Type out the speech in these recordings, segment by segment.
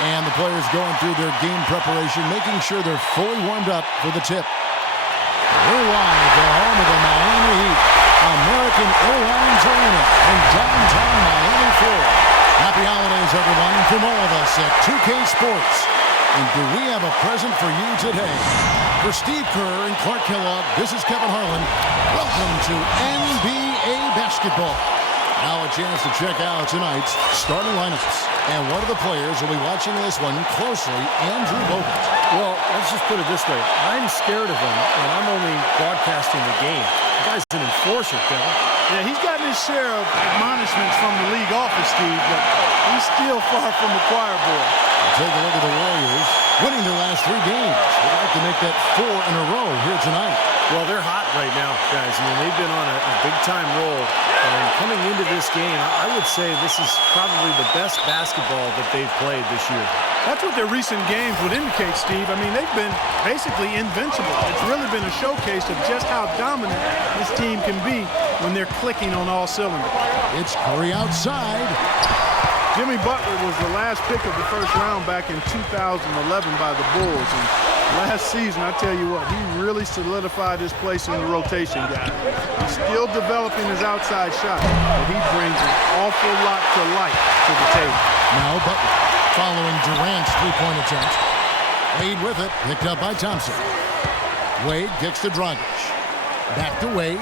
And the players going through their game preparation, making sure they're fully warmed up for the tip. We're live, the home of the Miami Heat, American Airlines Arena in downtown Miami, Florida. Happy holidays, everyone, from all of us at 2K Sports. And do we have a present for you today? For Steve Kerr and Clark Kellogg, this is Kevin Harlan. Welcome to NBA basketball. Now a chance to check out tonight's starting lineups. And one of the players will be watching this one closely, Andrew Bogut. Well, let's just put it this way. I'm scared of him, and I'm only broadcasting the game. The guy's an enforcer, Kevin. Yeah, he's gotten his share of admonishments from the league office, Steve, but he's still far from the choir boy. Take a look at the Warriors winning their last 3 games. They'd like to make that 4 in a row here tonight. Well, they're hot right now, guys. I mean, they've been on a big-time roll. And coming into this game, I would say this is probably the best basketball that they've played this year. That's what their recent games would indicate, Steve. I mean, they've been basically invincible. It's really been a showcase of just how dominant this team can be when they're clicking on all cylinders. It's Curry outside. Jimmy Butler was the last pick of the first round back in 2011 by the Bulls. And last season, I tell you what, he really solidified his place in the rotation, guys. He's still developing his outside shot, but he brings an awful lot to light to the table. Now Butler following Durant's three-point attempt. Wade with it, picked up by Thompson. Wade kicks to Dragic. Back to Wade.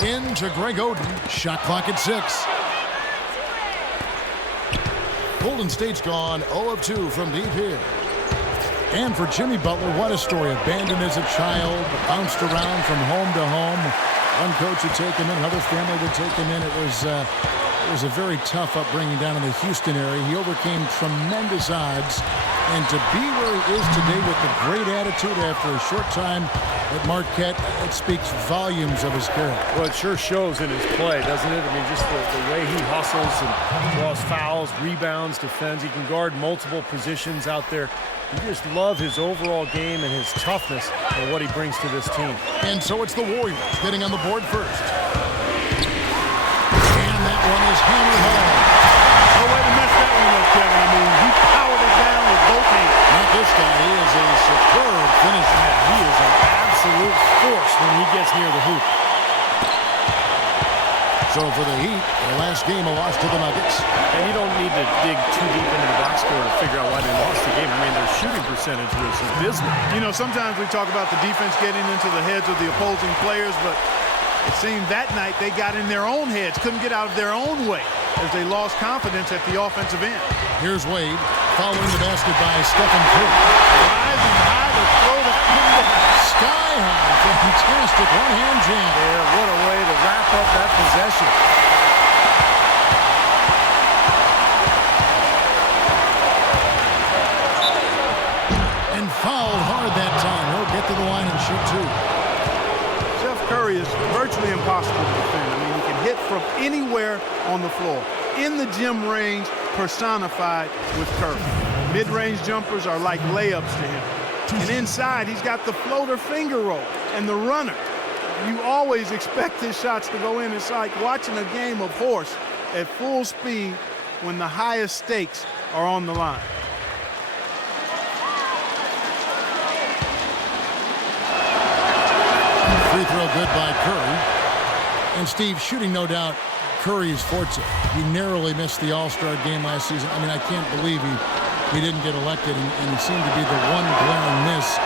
Into Greg Oden. Shot clock at 6. Golden State's gone 0 of 2 from deep here. And for Jimmy Butler, what a story. Abandoned as a child, bounced around from home to home. One coach would take him in, another family would take him in. It was a very tough upbringing down in the Houston area. He overcame tremendous odds. And to be where he is today with the great attitude after a short time at Marquette, it speaks volumes of his character. Well, it sure shows in his play, doesn't it? I mean, just the way he hustles and draws fouls, rebounds, defends. He can guard multiple positions out there. You just love his overall game and his toughness and what he brings to this team. And so it's the Warriors getting on the board first. And that one is hammered home. No way to mess that one up, Kevin. I mean, he powered it down with both hands. Not this guy. He is a superb finisher. He is an absolute force when he gets near the hoop. So for the Heat, their last game a loss to the Nuggets. And you don't need to dig too deep into the box score to figure out why they lost the game. I mean, their shooting percentage was abysmal. You know, sometimes we talk about the defense getting into the heads of the opposing players, but it seemed that night they got in their own heads, couldn't get out of their own way as they lost confidence at the offensive end. Here's Wade following the basket by Stephen Curry. Rising high to throw that one down. Sky high, fantastic one-hand jam. Yeah, what a way to wrap up that possession. And fouled hard that time. He'll get to the line and shoot 2. Steph Curry is virtually impossible to defend. I mean, he can hit from anywhere on the floor. In the gym range, personified with Curry. Mid-range jumpers are like layups to him. And inside, he's got the floater finger roll and the runner. You always expect his shots to go in. It's like watching a game of horse at full speed when the highest stakes are on the line. Free throw good by Curry. And Steve, shooting no doubt Curry's forte. He narrowly missed the All-Star game last season. I mean, I can't believe he didn't get elected, and he seemed to be the one glaring miss.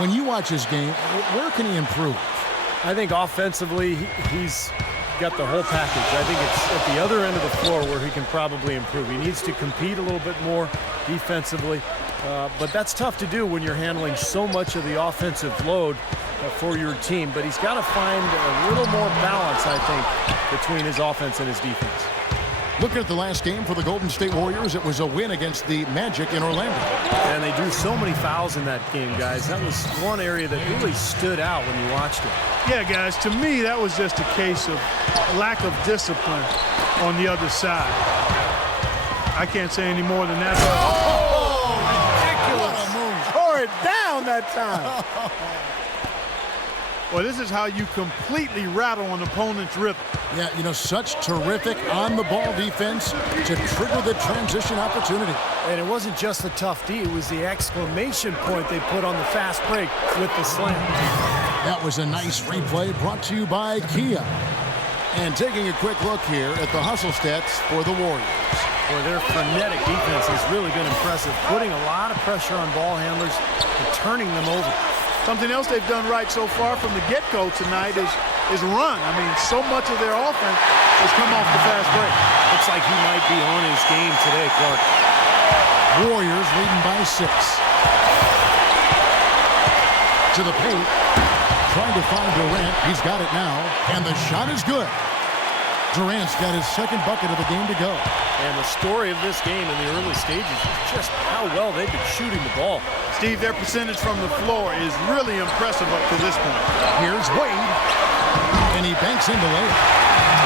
When you watch his game, where can he improve? I think offensively, he's got the whole package. I think it's at the other end of the floor where he can probably improve. He needs to compete a little bit more defensively, but that's tough to do when you're handling so much of the offensive load for your team. But he's got to find a little more balance, I think, between his offense and his defense. Looking at the last game for the Golden State Warriors, it was a win against the Magic in Orlando. And they drew so many fouls in that game, guys. That was one area that really stood out when you watched it. Yeah, guys, to me, that was just a case of lack of discipline on the other side. I can't say any more than that. Oh, ridiculous. Tore it down that time. Well, this is how you completely rattle an opponent's rhythm. Yeah, you know, such terrific on-the-ball defense to trigger the transition opportunity. And it wasn't just the tough D, it was the exclamation point they put on the fast break with the slam. That was a nice replay brought to you by Kia. And taking a quick look here at the hustle stats for the Warriors. Boy, their frenetic defense has really been impressive, putting a lot of pressure on ball handlers and turning them over. Something else they've done right so far from the get-go tonight is run. I mean, so much of their offense has come off the fast break. Looks like he might be on his game today, Clark. Warriors leading by 6. To the paint. Trying to find Durant. He's got it now. And the shot is good. Durant's got his second bucket of the game to go. And the story of this game in the early stages is just how well they've been shooting the ball. Steve, their percentage from the floor is really impressive up to this point. Here's Wade. And he banks into layup.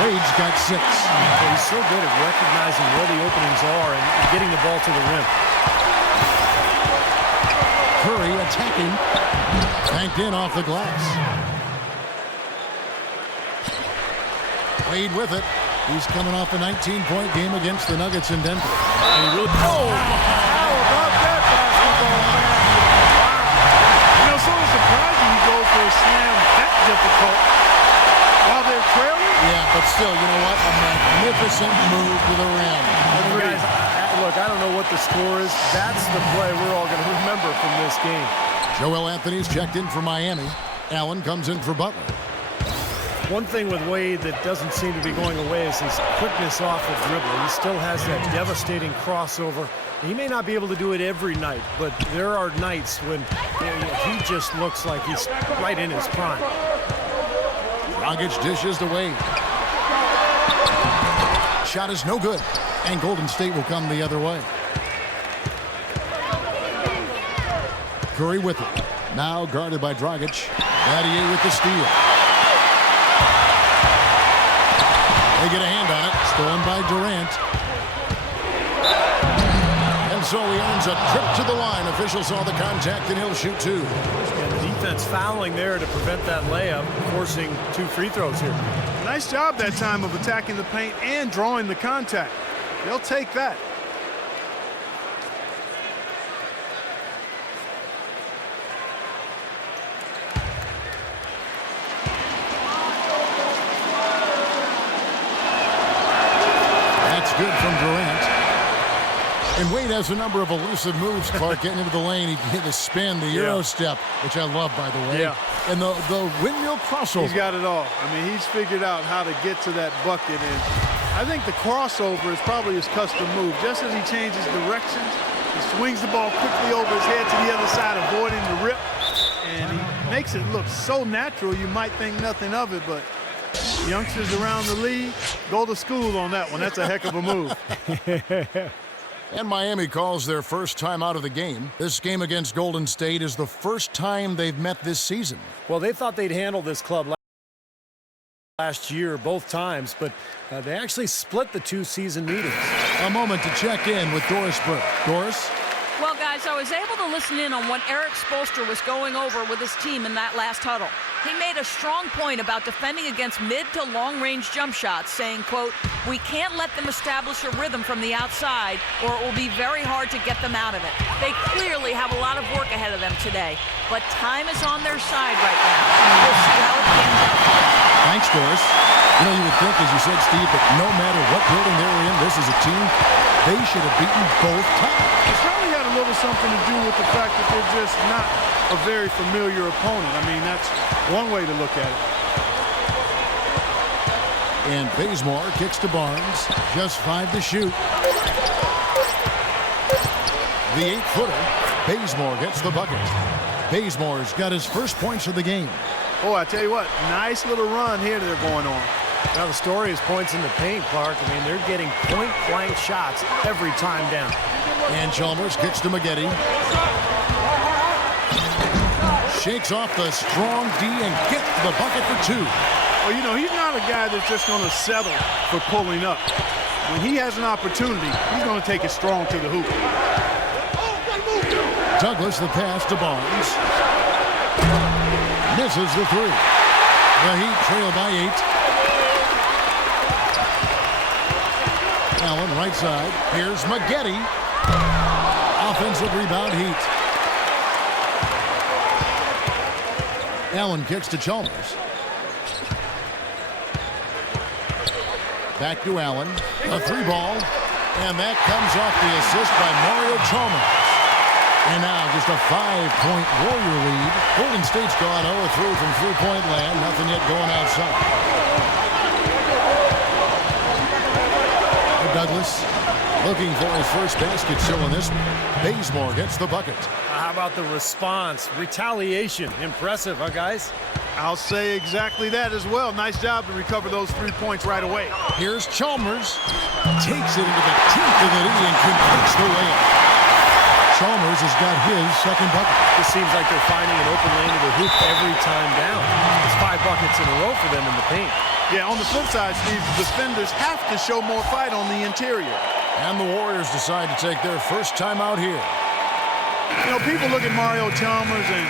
Wade's got 6. He's so good at recognizing where the openings are and getting the ball to the rim. Curry attacking. Banked in off the glass. Wade with it. He's coming off a 19-point game against the Nuggets in Denver. And he really... How about that basketball, man? Wow. You know, sort of surprising you go for a slam that difficult while they're trailing. Yeah, but still, you know what? A magnificent move to the rim. Guys, look, I don't know what the score is. That's the play we're all going to remember from this game. Joel Anthony's checked in for Miami. Allen comes in for Butler. One thing with Wade that doesn't seem to be going away is his quickness off the dribble. He still has that devastating crossover. He may not be able to do it every night, but there are nights when he just looks like he's right in his prime. Dragic dishes to Wade. Shot is no good, and Golden State will come the other way. Curry with it. Now guarded by Dragic. Battier with the steal. They get a hand on it. Stolen by Durant. And so he earns a trip to the line. Official saw the contact, and he'll shoot 2. And the defense fouling there to prevent that layup, forcing 2 free throws here. Nice job that time of attacking the paint and drawing the contact. They'll take that. Good from Durant. And Wade has a number of elusive moves, Clark, getting into the lane. He can hit the spin, the Euro step, which I love, by the way. Yeah. And the windmill crossover. He's got it all. I mean, he's figured out how to get to that bucket. And I think the crossover is probably his custom move. Just as he changes directions, he swings the ball quickly over his head to the other side, avoiding the rip. And he makes it look so natural, you might think nothing of it, but youngsters around the league, go to school on that one. That's a heck of a move. And Miami calls their first time out of the game. This game against Golden State is the first time they've met this season. Well, they thought they'd handle this club last year both times, but they actually split the 2 season meetings. A moment to check in with Doris Burke. Doris? Well, guys, I was able to listen in on what Eric Spoelstra was going over with his team in that last huddle. He made a strong point about defending against mid to long-range jump shots, saying, quote, "We can't let them establish a rhythm from the outside or it will be very hard to get them out of it. They clearly have a lot of work ahead of them today, but time is on their side right now. We'll see how it pans out." Thanks, Doris. You know, you would think, as you said, Steve, that no matter what building they were in, this is a team, they should have beaten both times. It's probably had a little something to do with the fact that they're just not a very familiar opponent. I mean, that's one way to look at it. And Bazemore kicks to Barnes. Just 5 to shoot. The 8-footer. Bazemore gets the bucket. Bazemore's got his first points of the game. Oh, I tell you what, nice little run here they're going on. Now the story is points in the paint, Clark. I mean, they're getting point-blank shots every time down. And Chalmers kicks to Maggette. Shakes off the strong D and gets the bucket for 2. Well, you know, he's not a guy that's just going to settle for pulling up. When he has an opportunity, he's going to take it strong to the hoop. Douglas the pass to Barnes. Misses the three. The Heat trail by 8. Allen right side. Here's Maggette. Offensive rebound, Heat. Allen kicks to Chalmers. Back to Allen. A 3-ball. And that comes off the assist by Mario Chalmers. And now just a 5-point Warrior lead. Golden State's gone 0-3 from three-point land. Nothing yet going outside. Douglas looking for his first basket still in this one. Bazemore gets the bucket. How about the response? Retaliation. Impressive, huh, guys? I'll say exactly that as well. Nice job to recover those 3 points right away. Here's Chalmers. Takes it into the teeth of the knee and completes the layup. Chalmers has got his second bucket. This seems like they're finding an open lane to the hoop every time down. It's 5 buckets in a row for them in the paint. Yeah, on the flip side, Steve, defenders have to show more fight on the interior. And the Warriors decide to take their first time out here. You know, people look at Mario Chalmers and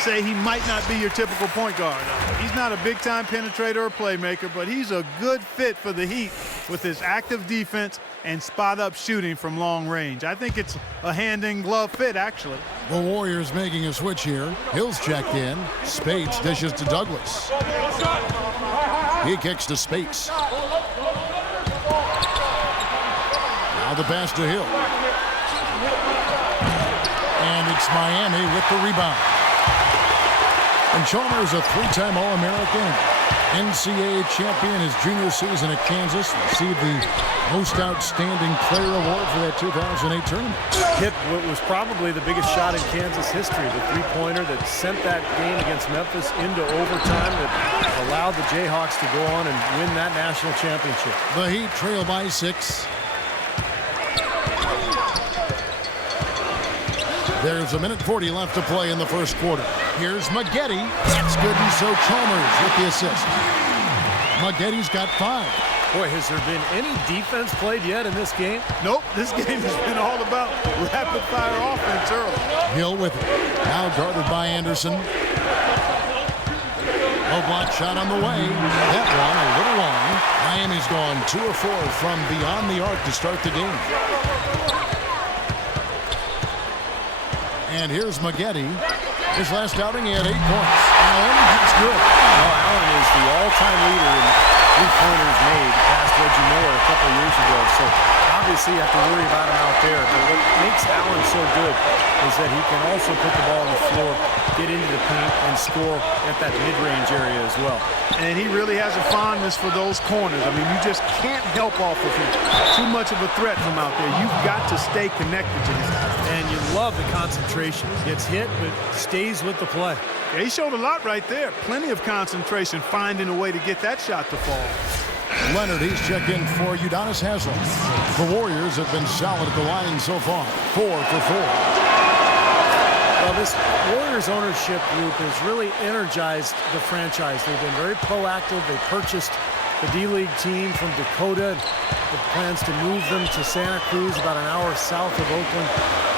say he might not be your typical point guard. He's not a big-time penetrator or playmaker, but he's a good fit for the Heat with his active defense and spot-up shooting from long range. I think it's a hand-in-glove fit, actually. The Warriors making a switch here. Hill's checked in. Spades dishes to Douglas. He kicks to Spades. Now the pass to Hill. And it's Miami with the rebound. And Chalmers, a 3-time All-American, NCAA champion his junior season at Kansas, received the Most Outstanding Player Award for that 2008 tournament. Hit what was probably the biggest shot in Kansas history, the three-pointer that sent that game against Memphis into overtime that allowed the Jayhawks to go on and win that national championship. The Heat trail by 6. There's 1:40 left to play in the first quarter. Here's Maggette. That's good, and so Chalmers with the assist. Maggette's got 5. Boy, has there been any defense played yet in this game? Nope, this game has been all about rapid-fire offense early. Hill with it. Now guarded by Anderson. Low block shot on the way. That one a little long. Miami's gone 2 of 4 from beyond the arc to start the game. And here's Maggette. His last outing, he had 8 points. Allen, that's good. Well, Allen is the all-time leader in three-pointers made past Reggie Miller a couple of years ago. So obviously you have to worry about him out there. But what makes Allen so good is that he can also put the ball on the floor, get into the paint, and score at that mid-range area as well. And he really has a fondness for those corners. I mean, you just can't help off of him. Too much of a threat from out there. You've got to stay connected to him. And you love the concentration. Gets hit, but stays with the play. Yeah, he showed a lot right there. Plenty of concentration, finding a way to get that shot to fall. Leonard, he's checked in for Udonis Haslem. The Warriors have been solid at the line so far. 4 for 4. Well, this Warriors ownership group has really energized the franchise. They've been very proactive. They purchased the D-League team from Dakota with plans to move them to Santa Cruz, about an hour south of Oakland.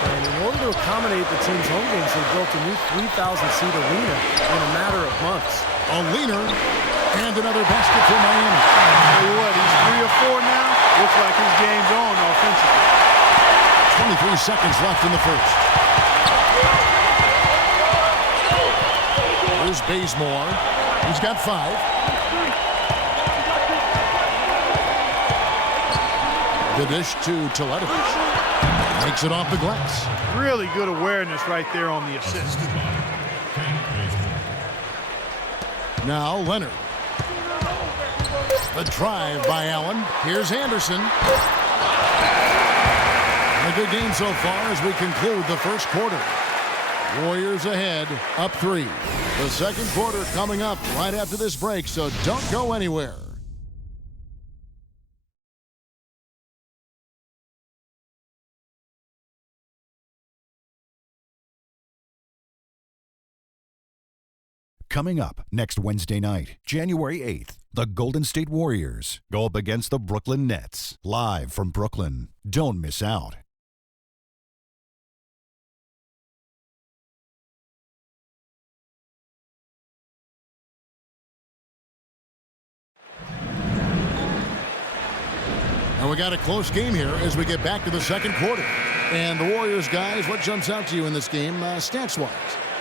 And in order to accommodate the team's home games, they built a new 3,000-seat arena in a matter of months. A leaner and another basket for Miami. Tell you what, he's 3 of 4 now. Looks like his game's on offensively. 23 seconds left in the first. Here's Bazemore. He's got 5. The dish to Teletovic. Makes it off the glass. Really good awareness right there on the assist. Now Leonard. The drive by Allen. Here's Anderson. A good game so far as we conclude the first quarter. Warriors ahead, up 3. The second quarter coming up right after this break, so don't go anywhere. Coming up next Wednesday night, January 8th, the Golden State Warriors go up against the Brooklyn Nets. Live from Brooklyn. Don't miss out. And we got a close game here as we get back to the second quarter. And the Warriors, guys, what jumps out to you in this game stats-wise?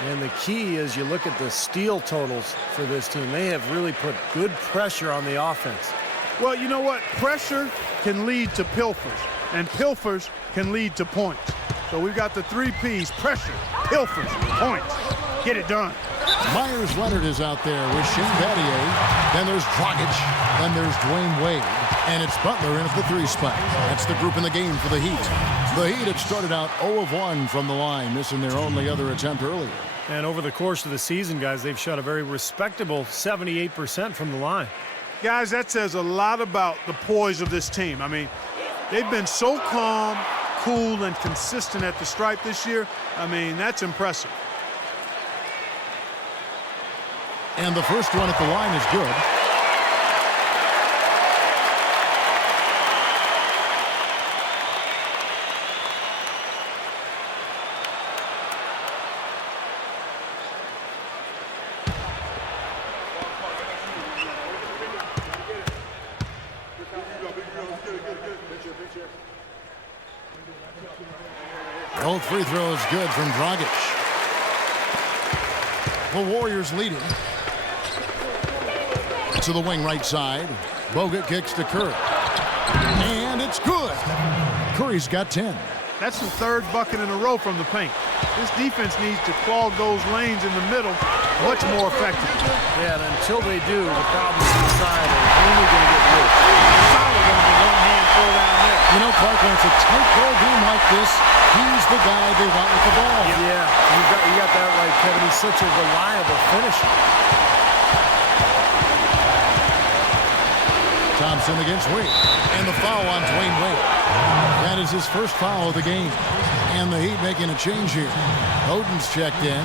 And the key is you look at the steal totals for this team. They have really put good pressure on the offense. Well, you know what? Pressure can lead to pilfers, and pilfers can lead to points. So we've got the 3 Ps: pressure, pilfers, points. Get it done. Myers Leonard is out there with Shane Battier. Then there's Dragic. Then there's Dwayne Wade. And it's Butler in at the 3 spot. That's the group in the game for the Heat. The Heat had started out 0 of 1 from the line, missing their only other attempt earlier. And over the course of the season, guys, they've shot a very respectable 78% from the line. Guys, that says a lot about the poise of this team. I mean, they've been so calm, cool, and consistent at the stripe this year. I mean, that's impressive. And the first one at the line is good. Both free throws good from Dragic. The Warriors leading. To the wing right side. Bogut kicks to Curry. And it's good. Curry's got 10. That's the 3rd bucket in a row from the paint. This defense needs to clog those lanes in the middle much more effectively. Yeah, and until they do, the problems inside are only going to get worse. Solid on the one-hand throw down there. You know, Clark, when it's a tight ball game like this, he's the guy they want with the ball. Yeah, you got that right, Kevin. He's such a reliable finisher. Thompson against Wade. And the foul on Dwayne Wade. That is his first foul of the game. And the Heat making a change here. Oden's checked in.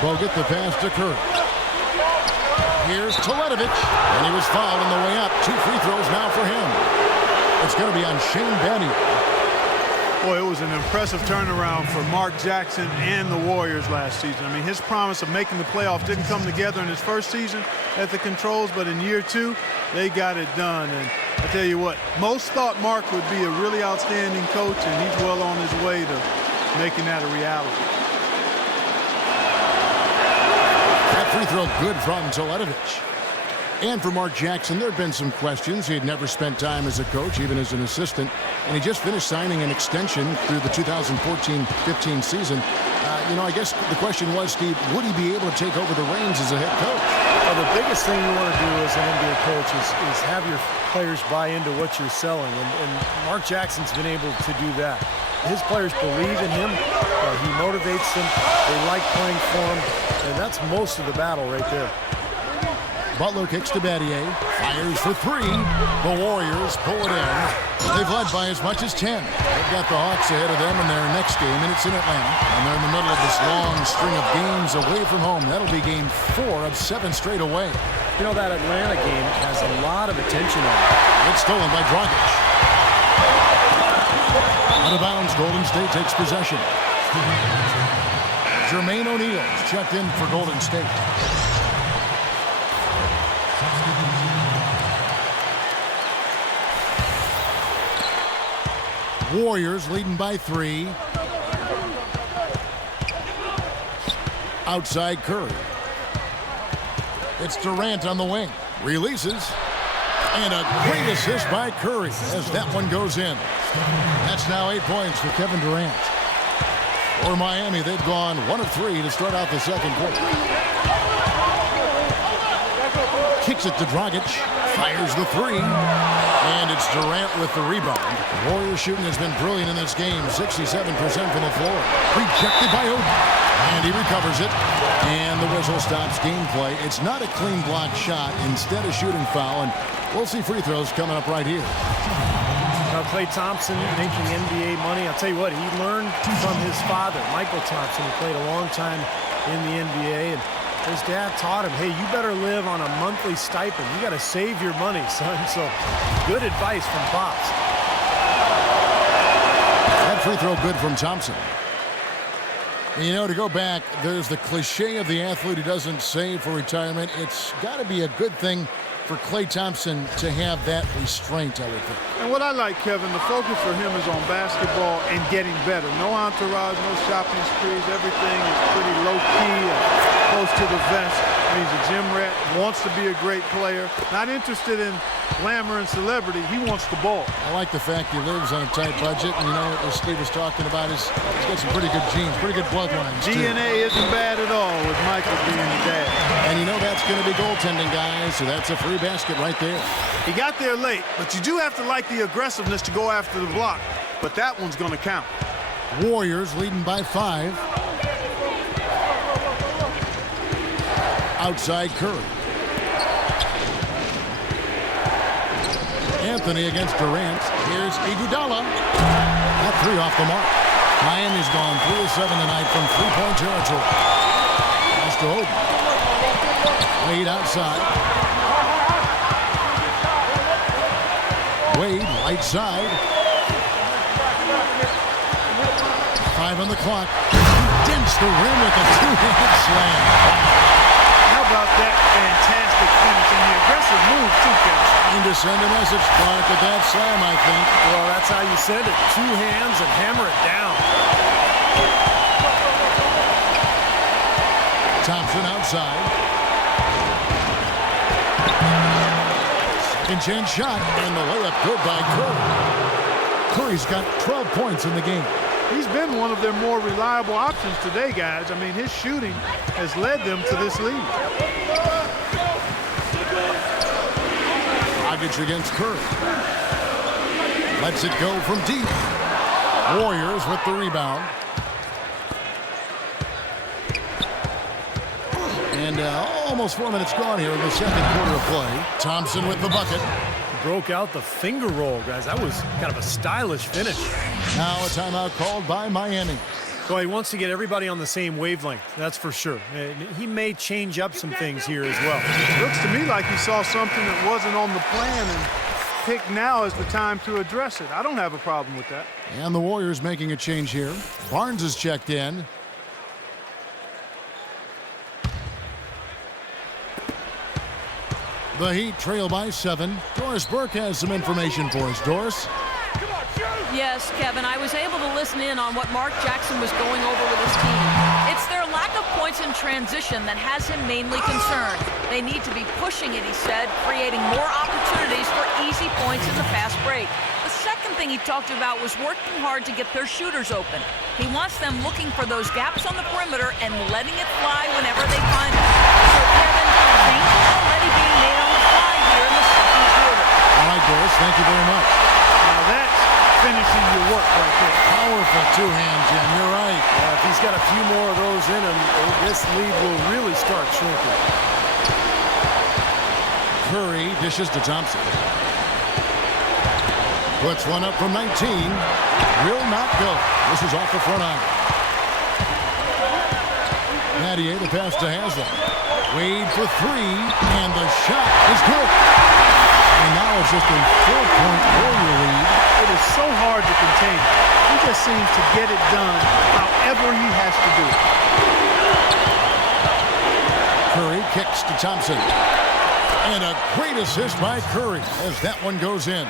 Bogut the pass to Curry. Here's Teletovic. And he was fouled on the way up. 2 free throws now for him. It's going to be on Shane Battier. Boy, it was an impressive turnaround for Mark Jackson and the Warriors last season. I mean, his promise of making the playoffs didn't come together in his first season at the Controls, but in year 2, they got it done. And I tell you what, most thought Mark would be a really outstanding coach, and he's well on his way to making that a reality. That free throw good from Teletovic. And for Mark Jackson, there have been some questions. He had never spent time as a coach, even as an assistant. And he just finished signing an extension through the 2014-15 season. You know, I guess the question was, Steve, would he be able to take over the reins as a head coach? Well, the biggest thing you want to do as an NBA coach is have your players buy into what you're selling. And Mark Jackson's been able to do that. His players believe in him. He motivates them. They like playing for him. And that's most of the battle right there. Butler kicks to Battier, fires for 3. The Warriors pull it in. They've led by as much as 10. They've got the Hawks ahead of them in their next game, and it's in Atlanta. And they're in the middle of this long string of games away from home. That'll be game 4 of 7 straight away. You know, that Atlanta game has a lot of attention on it. It's stolen by Dragic. Out of bounds, Golden State takes possession. Jermaine O'Neal's checked in for Golden State. Warriors leading by 3. Outside Curry. It's Durant on the wing. Releases. And a great assist by Curry as that one goes in. That's now 8 points for Kevin Durant. For Miami, they've gone 1 of 3 to start out the second quarter. Kicks it to Dragic. Fires the 3. And it's Durant with the rebound. Warriors shooting has been brilliant in this game. 67% from the floor. Rejected by Oden. And he recovers it. And the whistle stops gameplay. It's not a clean block shot. Instead, a shooting foul. And we'll see free throws coming up right here. Now, Klay Thompson making NBA money. I'll tell you what, he learned from his father, Michael Thompson, who played a long time in the NBA. And his dad taught him, hey, you better live on a monthly stipend. You got to save your money, son. So good advice from Pops. That free throw good from Thompson. You know, to go back, there's the cliche of the athlete who doesn't save for retirement. It's got to be a good thing for Klay Thompson to have that restraint, I would think. And what I like, Kevin, the focus for him is on basketball and getting better. No entourage, no shopping sprees. Everything is pretty low-key and close to the vest. He's a gym rat, wants to be a great player, not interested in glamour and celebrity. He wants the ball. I like the fact he lives on a tight budget. And, you know, as Steve was talking about, he's got some pretty good genes, pretty good bloodlines, too. DNA isn't bad at all with Michael being the dad. And you know that's going to be goaltending, guys, so that's a free basket right there. He got there late, but you do have to like the aggressiveness to go after the block. But that one's going to count. Warriors leading by 5. Outside Curry. Anthony against Durant. Here's Iguodala. That 3 off the mark. Miami's gone 3 of 7 tonight from three-point territory. Pass to ODEN. Wade outside. Wade right side. 5 on the clock. Dents the rim with a 2-hand slam. How about that fantastic finish and the aggressive move, too, Kevin? Trying to send a message, Clark, with that slam, I think. Well, that's how you send it. 2 hands and hammer it down. Thompson outside. Second chance shot, and the layup good by Curry. Curry's got 12 points in the game. He's been one of their more reliable options today, guys. I mean, his shooting has led them to this lead. Dragic against Curry. Lets it go from deep. Warriors with the rebound. And almost 4 minutes gone here in the second quarter of play. Thompson with the bucket. Broke out the finger roll, guys. That was kind of a stylish finish. Now a timeout called by Miami. Well, he wants to get everybody on the same wavelength, that's for sure. He may change up some things here as well. It looks to me like he saw something that wasn't on the plan and picked now as the time to address it. I don't have a problem with that. And the Warriors making a change here. Barnes is checked in. The Heat trail by 7. Doris Burke has some information for us. Doris? Yes, Kevin, I was able to listen in on what Mark Jackson was going over with his team. It's their lack of points in transition that has him mainly concerned. They need to be pushing it, he said, creating more opportunities for easy points in the fast break. The second thing he talked about was working hard to get their shooters open. He wants them looking for those gaps on the perimeter and letting it fly whenever they find it. So, Kevin, things are already being made on the fly here in the second quarter. All right, Doris, thank you very much. Now that's finishing your work right there. Powerful two-hand, Jim. You're right. If he's got a few more of those in him, this lead will really start shrinking. Curry dishes to Thompson. Puts one up from 19. Will not go. This is off the front iron. Nattier, the pass to Haslam. Wade for 3, and the shot is good. And now it's just a 4-point Warrior lead. It is so hard to contain. He just seems to get it done however he has to do it. Curry kicks to Thompson. And a great assist by Curry as that one goes in.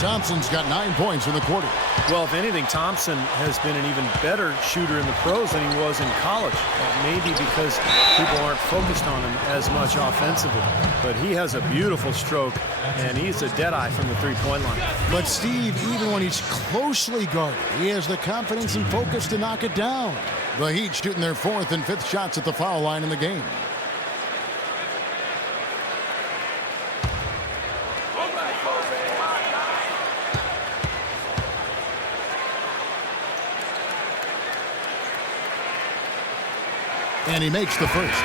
Thompson's got 9 points in the quarter. Well, if anything, Thompson has been an even better shooter in the pros than he was in college. Maybe because people aren't focused on him as much offensively. But he has a beautiful stroke, and he's a deadeye from the three-point line. But Steve, even when he's closely guarded, he has the confidence and focus to knock it down. The Heat shooting their 4th and 5th shots at the foul line in the game. And he makes the first.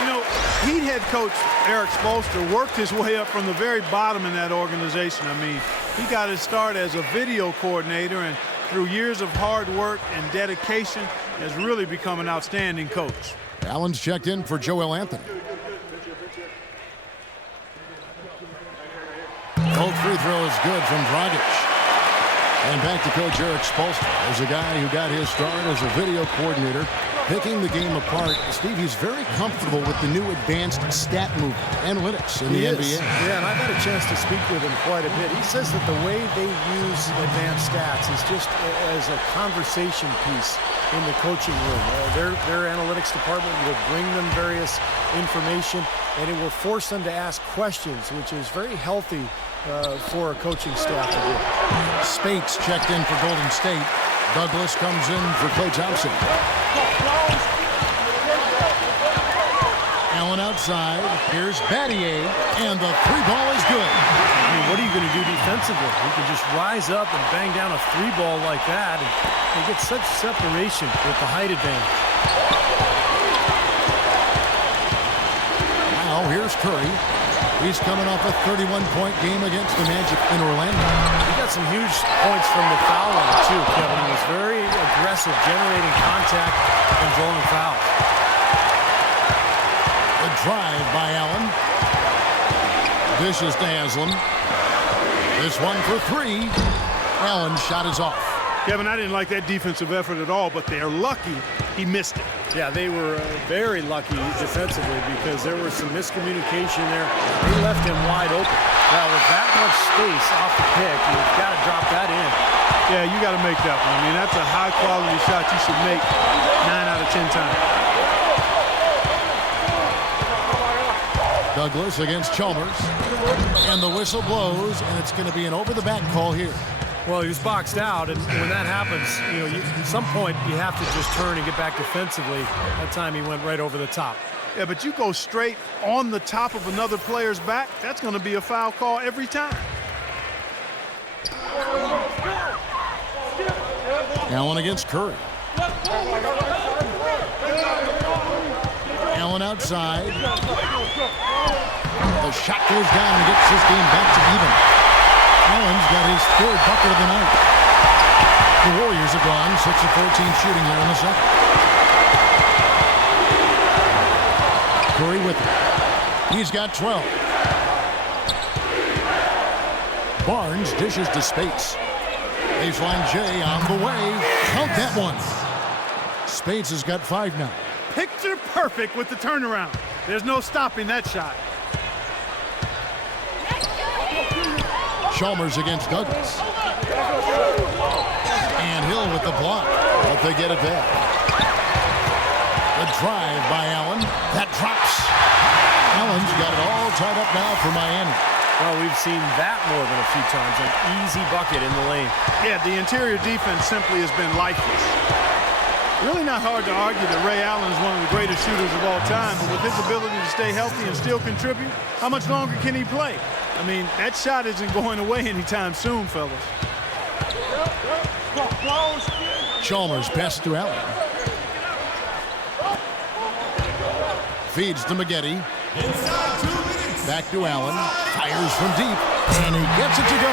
You know, Heat head coach Erik Spoelstra worked his way up from the very bottom in that organization. I mean, he got his start as a video coordinator, and through years of hard work and dedication has really become an outstanding coach. Allen's checked in for Joel Anthony. Both free throws good from Dragic. And back to Coach Eric Spoelstra. As a guy who got his start as a video coordinator, picking the game apart, Steve, he's very comfortable with the new advanced stat movement, analytics in the NBA. Yeah, and I've had a chance to speak with him quite a bit. He says that the way they use advanced stats is just as a conversation piece in the coaching room. Their analytics department will bring them various information, and it will force them to ask questions, which is very healthy for a coaching staff to do. Spates checked in for Golden State. Douglas comes in for KLAY Thompson. Allen outside. Here's Battier, and the three ball is good. I mean, what are you going to do defensively? You can just rise up and bang down a three ball like that, and they get such separation with the height advantage. Now here's Curry. He's coming off a 31-point game against the Magic in Orlando. He got some huge points from the foul line, too, Kevin. He was very aggressive, generating contact and drawing fouls. The drive by Allen. Dishes to Haslam. This one for three. Allen's shot is off. Kevin, I didn't like that defensive effort at all, but they're lucky he missed it. Yeah, they were very lucky defensively because there was some miscommunication there. They left him wide open. Now, with that much space off the pick, you've got to drop that in. Yeah, you got to make that one. I mean, that's a high-quality shot you should make 9 out of 10 times. Douglas against Chalmers. And the whistle blows, and it's going to be an over-the-back call here. Well, he was boxed out, and when that happens, at some point you have to just turn and get back defensively. That time he went right over the top. Yeah, but you go straight on the top of another player's back, that's going to be a foul call every time. Allen against Curry. Allen outside. The shot goes down and gets this game back to even. Allen's got his third bucket of the night. The Warriors have gone 6 of 14 shooting here in the second. Curry with it. He's got 12. Barnes dishes to Spates. Baseline J on the way. Count that one. Spates has got 5 now. Picture perfect with the turnaround. There's no stopping that shot. Chalmers against Douglas. And Hill with the block, but they get it back. The drive by Allen. That drops. Allen's got it all tied up now for Miami. Well, we've seen that more than a few times. An easy bucket in the lane. Yeah, the interior defense simply has been lifeless. Really not hard to argue that Ray Allen is one of the greatest shooters of all time, but with his ability to stay healthy and still contribute, how much longer can he play? I mean, that shot isn't going away anytime soon, fellas. Chalmers passes to Allen. Feeds to Maggette. Back to Allen. Fires from deep. And he gets it to go.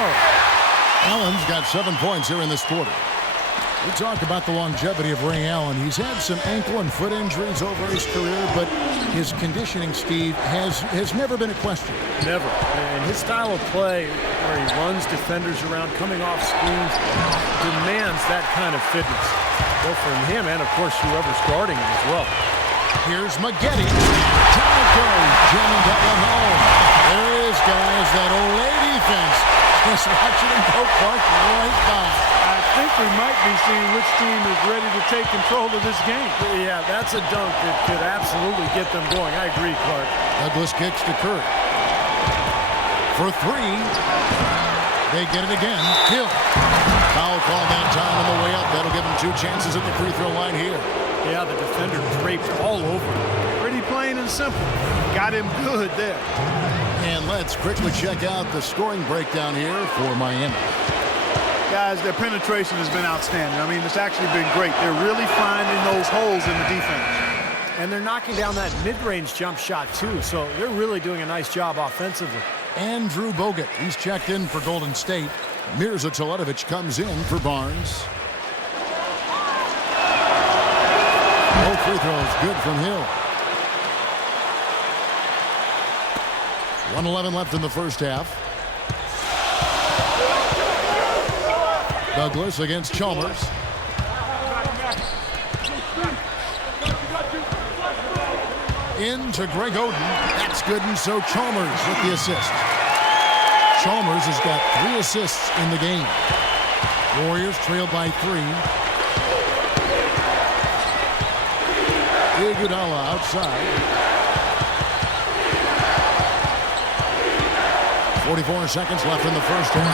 Allen's got 7 points here in this quarter. We talk about the longevity of Ray Allen. He's had some ankle and foot injuries over his career, but his conditioning, Steve, has never been a question. Never. And his style of play, where he runs defenders around, coming off screens, demands that kind of fitness. Both from him and, of course, whoever's guarding him as well. Here's Maggette. Down it goes. Jamming that one home. There it is, guys. That Olay defense. Just watching him go Clark right by. I think we might be seeing which team is ready to take control of this game. Yeah, that's a dunk that could absolutely get them going. I agree, Clark. Douglas kicks to Curry. For 3. They get it again. Hill. Foul call that time on the way up. That'll give him 2 chances at the free throw line here. Yeah, the defender draped all over him. Pretty plain and simple. Got him good there. And let's quickly check out the scoring breakdown here for Miami. Guys, their penetration has been outstanding. I mean, it's actually been great. They're really finding those holes in the defense. And they're knocking down that mid-range jump shot, too, so they're really doing a nice job offensively. Andrew Bogut, he's checked in for Golden State. Mirza Teletovic comes in for Barnes. Both free throws good from Hill. 1:11 left in the first half. Douglas against Chalmers. Into Greg Oden. That's good, and so Chalmers with the assist. Chalmers has got 3 assists in the game. Warriors trailed by 3. Iguodala outside. 44 seconds left in the first half.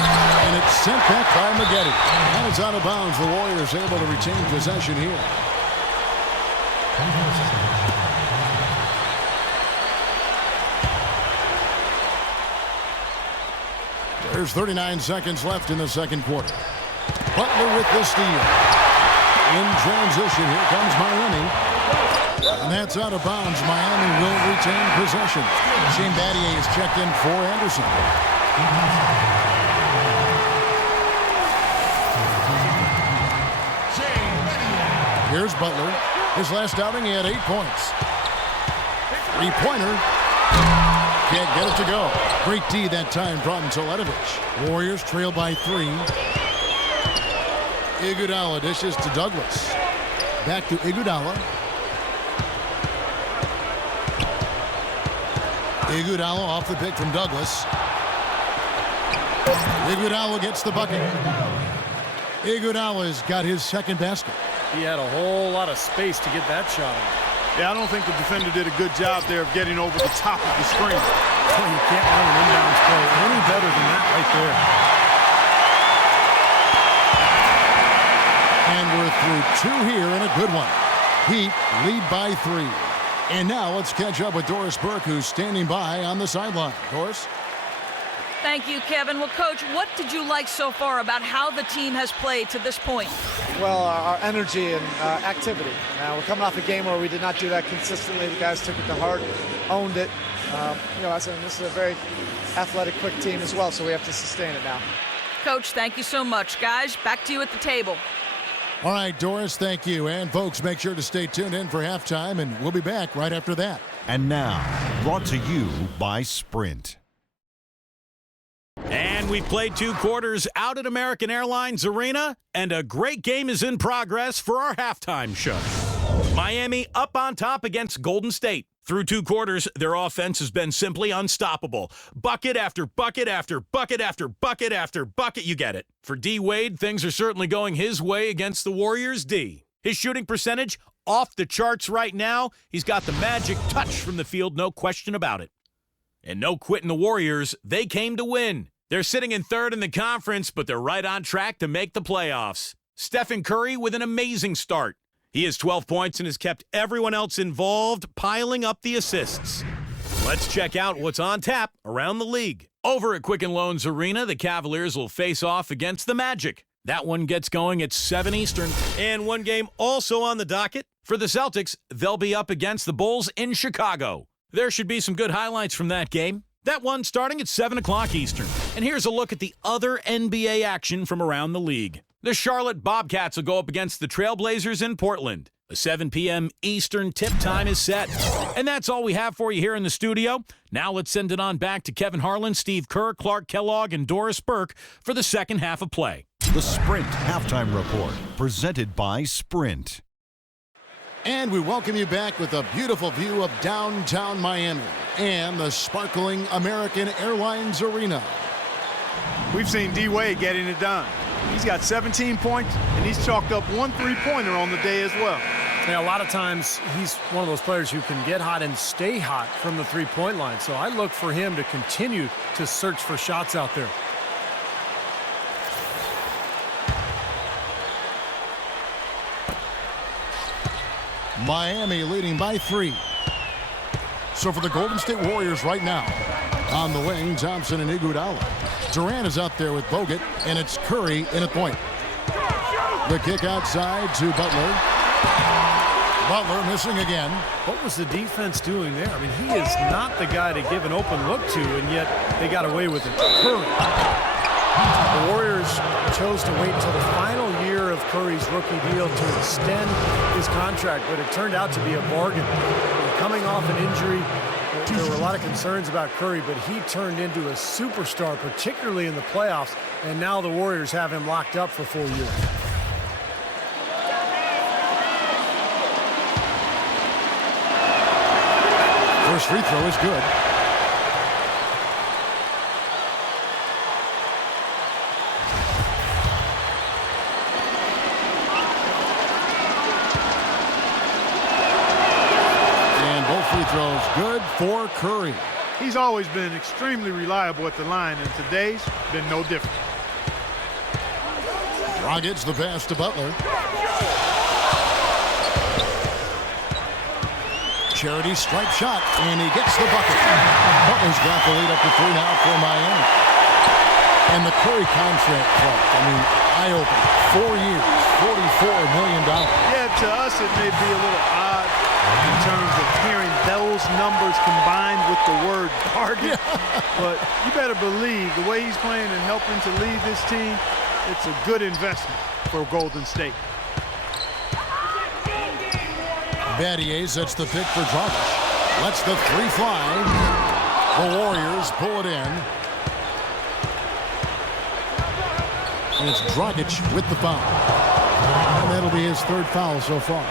And it's sent back by Maggette. And it's out of bounds. The Warriors able to retain possession here. There's 39 seconds left in the second quarter. Butler with the steal. In transition, here comes Miami. And that's out of bounds. Miami will retain possession. Shane Battier is checked in for Anderson. Here's Butler. His last outing, he had 8 points. 3-pointer. Can't get it to go. Great D that time from Teletovic. Warriors trail by 3. Iguodala dishes to Douglas. Back to Iguodala. Iguodala off the pick from Douglas. Iguodala gets the bucket. Iguodala's got his second basket. He had a whole lot of space to get that shot on. Yeah, I don't think the defender did a good job there of getting over the top of the screen. Well, you can't run an inbounds play any better than that right there. And we're through 2 here and a good one. Heat lead by 3. And now let's catch up with Doris Burke, who's standing by on the sideline. Doris? Thank you, Kevin. Well, Coach, what did you like so far about how the team has played to this point? Well, our energy and activity. We're coming off a game where we did not do that consistently. The guys took it to heart, owned it. This is a very athletic, quick team as well, so we have to sustain it now. Coach, thank you so much. Guys, back to you at the table. All right, Doris, thank you. And folks, make sure to stay tuned in for halftime, and we'll be back right after that. And now, brought to you by Sprint. And we've played 2 quarters out at American Airlines Arena, and a great game is in progress for our halftime show. Miami up on top against Golden State. Through 2 quarters, their offense has been simply unstoppable. Bucket after bucket after bucket after bucket after bucket, you get it. For D. Wade, things are certainly going his way against the Warriors' D. His shooting percentage off the charts right now. He's got the magic touch from the field, no question about it. And no quitting the Warriors. They came to win. They're sitting in 3rd in the conference, but they're right on track to make the playoffs. Stephen Curry with an amazing start. He has 12 points and has kept everyone else involved, piling up the assists. Let's check out what's on tap around the league. Over at Quicken Loans Arena, the Cavaliers will face off against the Magic. That one gets going at 7 Eastern. And one game also on the docket. For the Celtics, they'll be up against the Bulls in Chicago. There should be some good highlights from that game. That one starting at 7 o'clock Eastern. And here's a look at the other NBA action from around the league. The Charlotte Bobcats will go up against the Trailblazers in Portland. A 7 p.m. Eastern tip time is set. And that's all we have for you here in the studio. Now let's send it on back to Kevin Harlan, Steve Kerr, Clark Kellogg, and Doris Burke for the second half of play. The Sprint Halftime Report, presented by Sprint. And we welcome you back with a beautiful view of downtown Miami and the sparkling American Airlines Arena. We've seen D. Wade getting it done. He's got 17 points, and he's chalked up 1 3-pointer on the day as well. Yeah, a lot of times he's one of those players who can get hot and stay hot from the 3-point line. So I look for him to continue to search for shots out there. Miami leading by 3. So for the Golden State Warriors right now, on the wing, Thompson and Iguodala. Durant is out there with Bogut, and it's Curry in at point. The kick outside to Butler. Butler missing again. What was the defense doing there? I mean, he is not the guy to give an open look to, and yet they got away with it. Curry. The Warriors chose to wait until the final year of Curry's rookie deal to extend his contract, but it turned out to be a bargain. Coming off an injury, There were a lot of concerns about Curry, but he turned into a superstar, particularly in the playoffs, and now the Warriors have him locked up for 4 years. First free throw is good. And both free throws good for Curry. He's always been extremely reliable at the line, and today's been no different. DRAGIC the pass to Butler. Charity stripe shot, and he gets the bucket. Butler's got the lead up to 3 now for Miami. And the Curry contract, I mean, eye-opening. 4 years, $44 million. Yeah, to us it may be a little odd in terms of hearing those numbers combined with the word target. But you better believe the way he's playing and helping to lead this team, it's a good investment for Golden State. Battier sets the pick for DRAGIC. Lets the 3 fly. The Warriors pull it in. And it's DRAGIC with the foul. And that'll be his 3rd foul so far.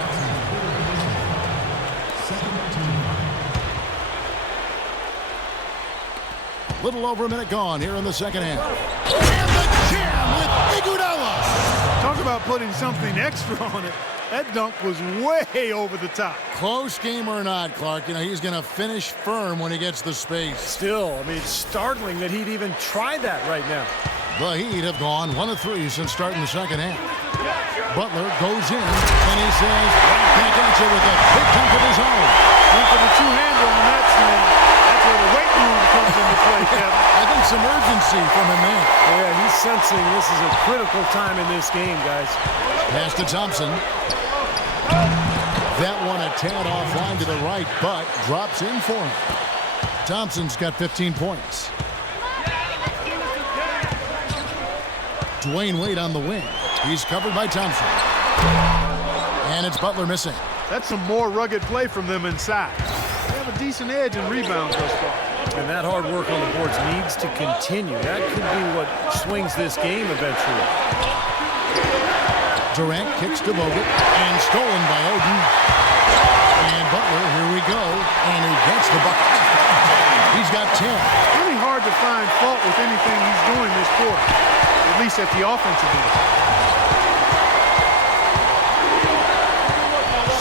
A little over a minute gone here in the second half. And the jam with Iguodala. Talk about putting something extra on it. That dunk was way over the top. Close game or not, Clark, you know, he's going to finish firm when he gets the space. Still, I mean, it's startling that he'd even try that right now. The Heat have gone 1 of 3 since starting the second half. Butler goes in, and he says, can't answer with a big dunk of his own. And for the two-hander on that slam, that's where the weight room comes into play, Kevin. I think some urgency from him there. Yeah, he's sensing this is a critical time in this game, guys. Pass to Thompson. That one a tad offline to the right, but drops in for him. Thompson's got 15 points. Dwayne Wade on the wing. He's covered by Thompson. And it's Butler missing. That's some more rugged play from them inside. They have a decent edge in rebounds thus far. And that hard work on the boards needs to continue. That could be what swings this game eventually. Durant kicks to Bogut, and stolen by Oden. And Butler, here we go, and he gets the bucket. He's got 10. Really hard to find fault with anything he's doing this quarter, at least at the offensive end.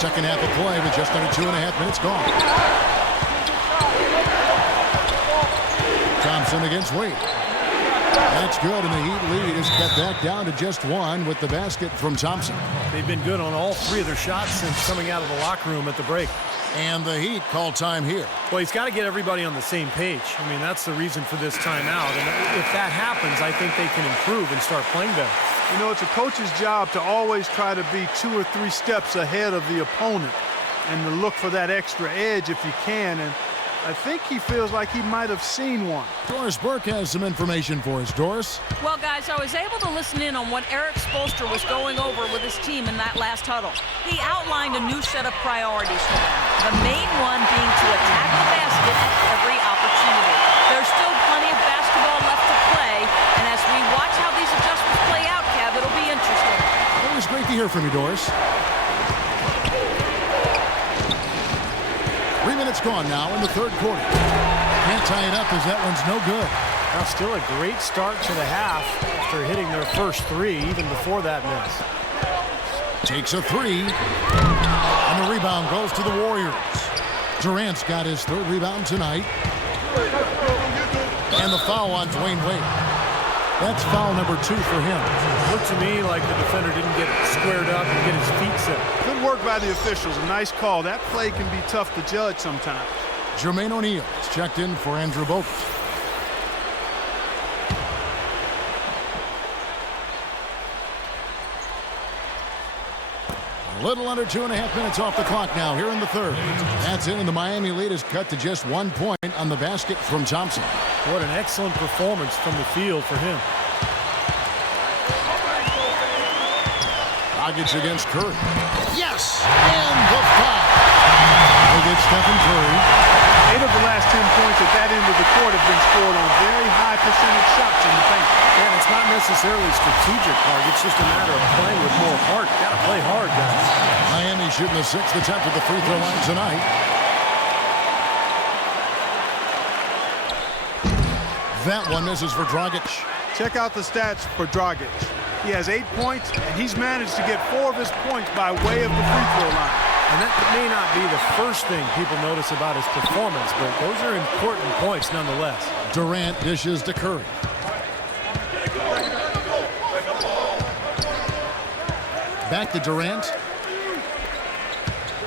Second half of play with just under 2.5 minutes gone. Thompson against Wade. That's good, and the Heat lead is cut back down to just 1 with the basket from Thompson. They've been good on all 3 of their shots since coming out of the locker room at the break. And the Heat call time here. Well, he's got to get everybody on the same page. I mean, that's the reason for this timeout. And if that happens, I think they can improve and start playing better. You know, it's a coach's job to always try to be 2 or 3 steps ahead of the opponent and to look for that extra edge if you can. And I think he feels like he might have seen one. Doris Burke has some information for us. Doris? Well, guys, I was able to listen in on what Eric Spoelstra was going over with his team in that last huddle. He outlined a new set of priorities for them, the main one being to attack the basket at every opportunity. There's still plenty of basketball left to play, and as we watch how these adjustments play out, Kev, it'll be interesting. Always great to hear from you, Doris. 3 minutes gone now in the 3rd quarter. Can't tie it up as that one's no good. Now still a great start to the half after hitting their first 3 even before that miss. Takes a 3. And the rebound goes to the Warriors. Durant's got his 3rd rebound tonight. And the foul on Dwayne Wade. That's foul number 2 for him. Looked to me like the defender didn't get squared up and get his feet set. Good work by the officials. A nice call. That play can be tough to judge sometimes. Jermaine O'Neal is checked in for Andrew Bogut. A little under 2.5 minutes off the clock now here in the 3rd. That's it, and the Miami lead is cut to just 1 point on the basket from Thompson. What an excellent performance from the field for him. DRAGIC against Curry. Yes! And the foul. They get Stephen Curry. 8 of the last 10 points at that end of the court have been scored on very high percentage shots in the paint. And it's not necessarily strategic, Hart. It's just a matter of playing with more heart. You got to play hard, guys. Miami shooting the 6th attempt at the free throw line tonight. That one misses for Dragic. Check out the stats for Dragic. He has 8 points, and he's managed to get 4 of his points by way of the free throw line. And that may not be the first thing people notice about his performance, but those are important points nonetheless. Durant dishes to Curry. Back to Durant.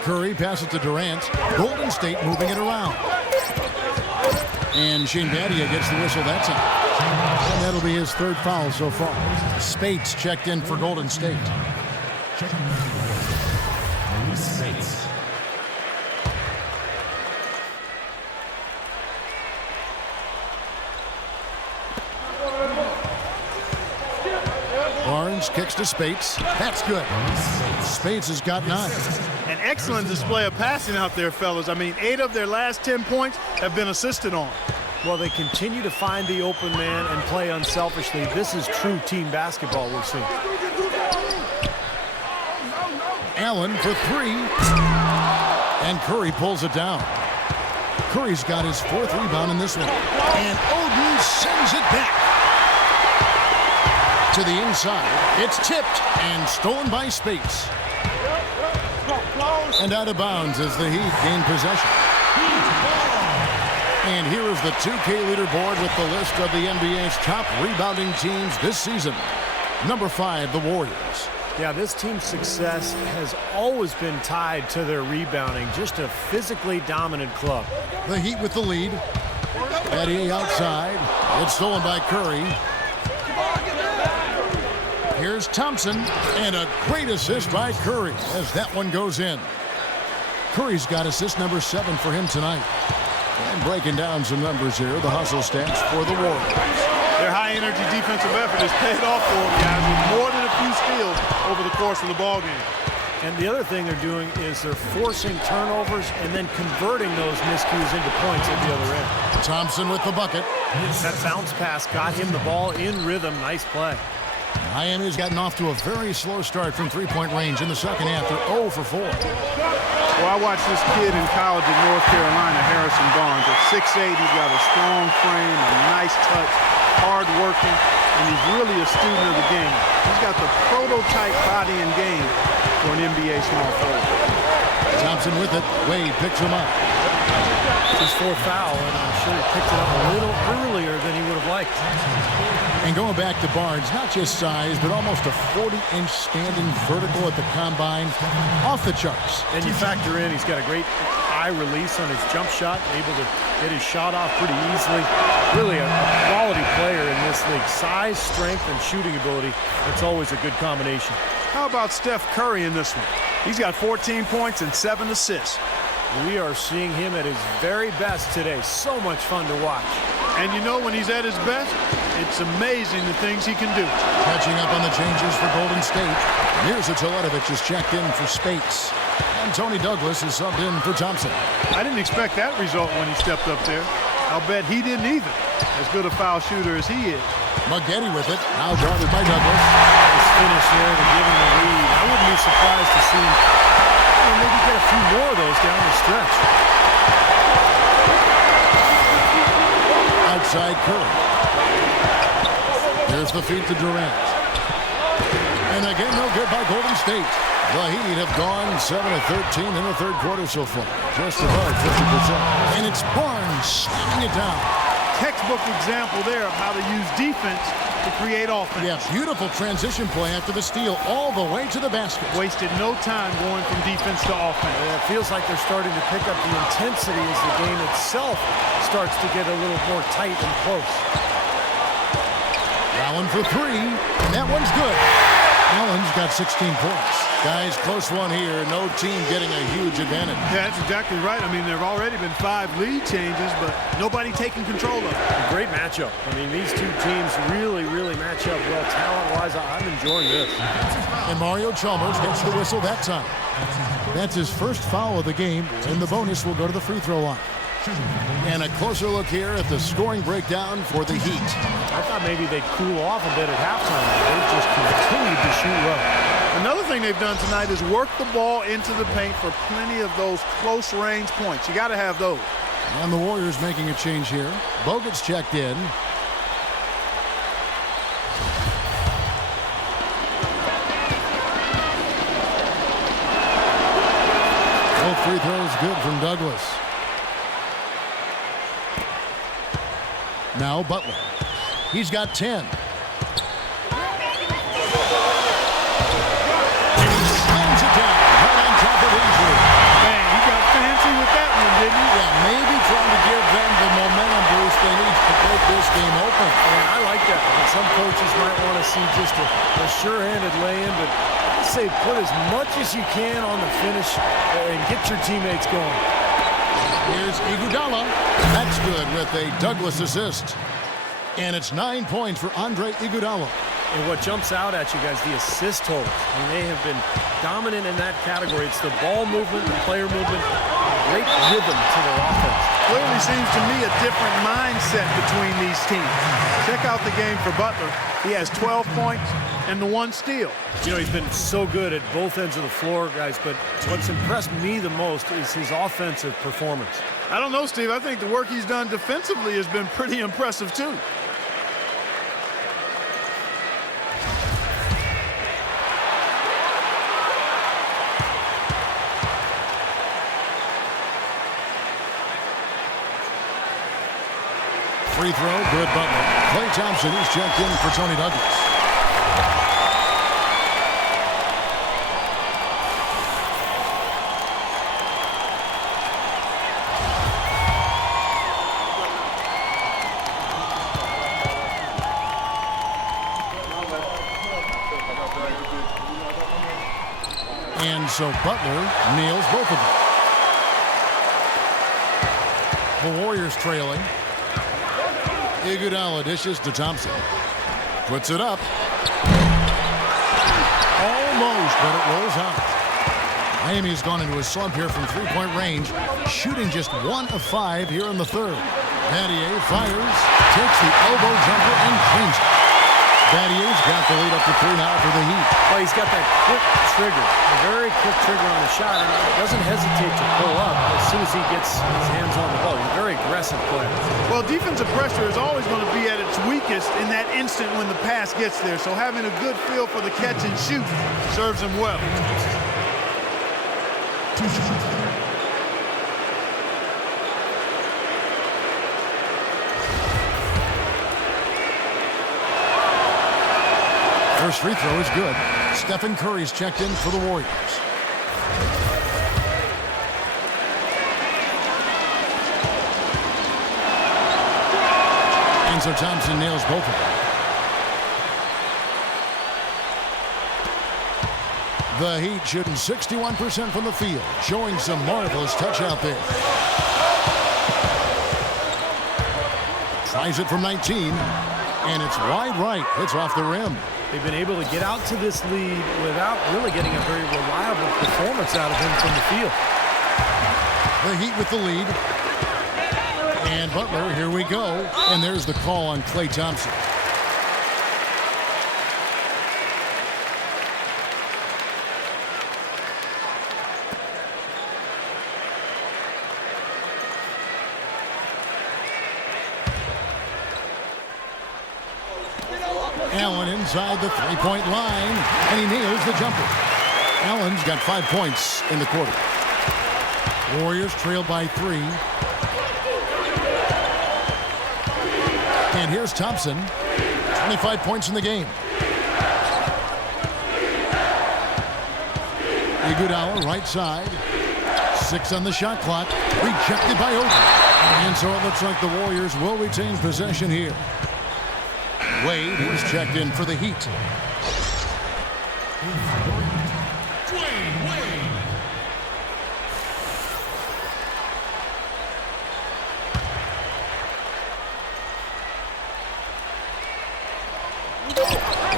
Curry passes to Durant. Golden State moving it around. And Shane Battier gets the whistle that time. And that'll be his 3rd foul so far. Spates checked in for Golden State. Barnes kicks to Spates. That's good. Spates has got 9. An excellent display of passing out there, fellas. I mean, 8 of their last 10 points have been assisted on. Well, they continue to find the open man and play unselfishly. This is true team basketball we're seeing. Allen for 3. And Curry pulls it down. Curry's got his 4th rebound in this one. And Oden sends it back. To the inside. It's tipped and stolen by Spates. And out of bounds as the Heat gain possession. And here is the 2K leaderboard with the list of the NBA's top rebounding teams this season. Number 5, the Warriors. Yeah, this team's success has always been tied to their rebounding. Just a physically dominant club. The Heat with the lead. Battier outside. It's stolen by Curry. Here's Thompson, and a great assist by Curry as that one goes in. Curry's got assist number 7 for him tonight. And breaking down some numbers here, the hustle stats for the Warriors. Their high-energy defensive effort has paid off for them, guys, with more than a few steals over the course of the ballgame. And the other thing they're doing is they're forcing turnovers and then converting those miscues into points at the other end. Thompson with the bucket. That bounce pass got him the ball in rhythm. Nice play. Miami's gotten off to a very slow start from three-point range in the second half. They're 0 for 4. Well, I watched this kid in college at North Carolina, Harrison Barnes. At 6'8", he's got a strong frame, a nice touch, hard working, and he's really a student of the game. He's got the prototype body and game for an NBA small forward. Thompson with it. Wade picks him up. His 4th foul, and I'm sure he picked it up a little earlier than he would have liked. And going back to Barnes, not just size, but almost a 40-inch standing vertical at the combine. Off the charts. And you factor in, he's got a great eye release on his jump shot, able to get his shot off pretty easily. Really a quality player in this league. Size, strength, and shooting ability. It's always a good combination. How about Steph Curry in this one? He's got 14 points and 7 assists. We are seeing him at his very best today. So much fun to watch. And you know when he's at his best, it's amazing the things he can do. Catching up on the changes for Golden State. Mirza Teletovic is checked in for Spates. And Tony Douglas is subbed in for Thompson. I didn't expect that result when he stepped up there. I'll bet he didn't either. As good a foul shooter as he is. Maggette with it. Now guarded by Douglas. Nice finish there to give him the lead. I wouldn't be surprised to see him maybe get a few more of those down the stretch. Outside Curry. Here's the feed to Durant. And again, no good by Golden State. The Heat have gone 7 of 13 in the third quarter so far. Just above 50%. And it's Barnes slamming it down. Textbook example there of how to use defense to create offense. Yeah, beautiful transition play after the steal all the way to the basket. Wasted no time going from defense to offense. Yeah, it feels like they're starting to pick up the intensity as the game itself starts to get a little more tight and close. Allen for 3, and that one's good. Allen's got 16 points. Guys, close one here. No team getting a huge advantage. Yeah, that's exactly right. I mean, there have already been 5 lead changes, but nobody taking control of it. Great matchup. I mean, these two teams really match up well talent-wise. I'm enjoying this. And Mario Chalmers gets the whistle that time. That's his first foul of the game, and the bonus will go to the free throw line. And a closer look here at the scoring breakdown for the Heat. I thought maybe they'd cool off a bit at halftime. They've just continued to shoot well. Another thing they've done tonight is work the ball into the paint for plenty of those close-range points. You got to have those. And the Warriors making a change here. Bogut's checked in. Both free throws good from Douglas. Now Butler. He's got 10. And he slams it down right on top of injury. Man, he got fancy with that one, didn't he? Yeah, maybe trying to give them the momentum boost they need to break this game open. And I like that. And some coaches might want to see just a sure-handed lay-in, but I say put as much as you can on the finish and get your teammates going. Here's Iguodala. That's good with a Douglas assist. And it's 9 points for Andre Iguodala. And what jumps out at you guys, the assist totals. I mean, they have been dominant in that category. It's the ball movement, the player movement, great rhythm to their offense. Clearly seems to me a different mindset between these teams. Check out the game for Butler. He has 12 points and the 1 steal. You know, he's been so good at both ends of the floor, guys, but what's impressed me the most is his offensive performance. I don't know, Steve. I think the work he's done defensively has been pretty impressive, too. Free throw, good Butler. Klay Thompson is checked in for Tony Douglas. And so Butler nails both of them. The Warriors trailing. Iguodala dishes to Thompson. Puts it up. Almost, but it rolls out. Miami's gone into a slump here from three-point range, shooting just 1 of 5 here in the third. Battier fires, takes the elbow jumper, and cleans it. Battier's got the lead up to 3 now for the Heat. Well, he's got that quick trigger, a very quick trigger on the shot, and doesn't hesitate to pull up as soon as he gets his hands on the ball. He's a very aggressive player. Well, defensive pressure is always going to be at its weakest in that instant when the pass gets there, so having a good feel for the catch and shoot serves him well. First free throw is good. Stephen Curry's checked in for the Warriors. And so Thompson nails both of them. The Heat shooting 61% from the field, showing some marvelous touch out there. Tries it from 19, and it's wide right. It's off the rim. They've been able to get out to this lead without really getting a very reliable performance out of him from the field. The Heat with the lead. And Butler, here we go. And there's the call on Klay Thompson. Allen inside the three-point line, and he nails the jumper. Allen's got 5 points in the quarter. Warriors trail by 3. And here's Thompson, 25 points in the game. Iguodala right side, 6 on the shot clock, rejected by Oden. And so it looks like the Warriors will retain possession here. Wade, he's checked in for the Heat.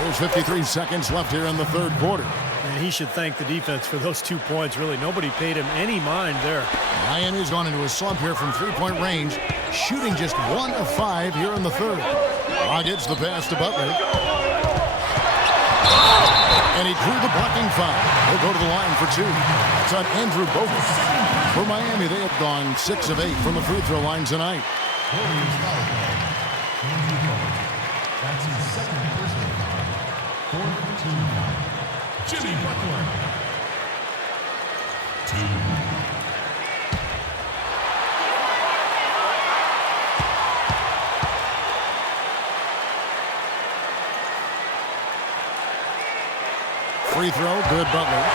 There's 53 seconds left here in the third quarter. And he should thank the defense for those 2 points, really. Nobody paid him any mind there. Miami's gone into a slump here from three-point range, shooting just 1 of 5 here in the third. Gets the pass to Butler. And he drew the blocking foul. He'll go to the line for 2. It's on Andrew Bogut. For Miami, they have gone 6 of 8 from the free throw line tonight. That's his second personal foul. 4th team foul. Jimmy Butler. 2. Free throw, good Butler.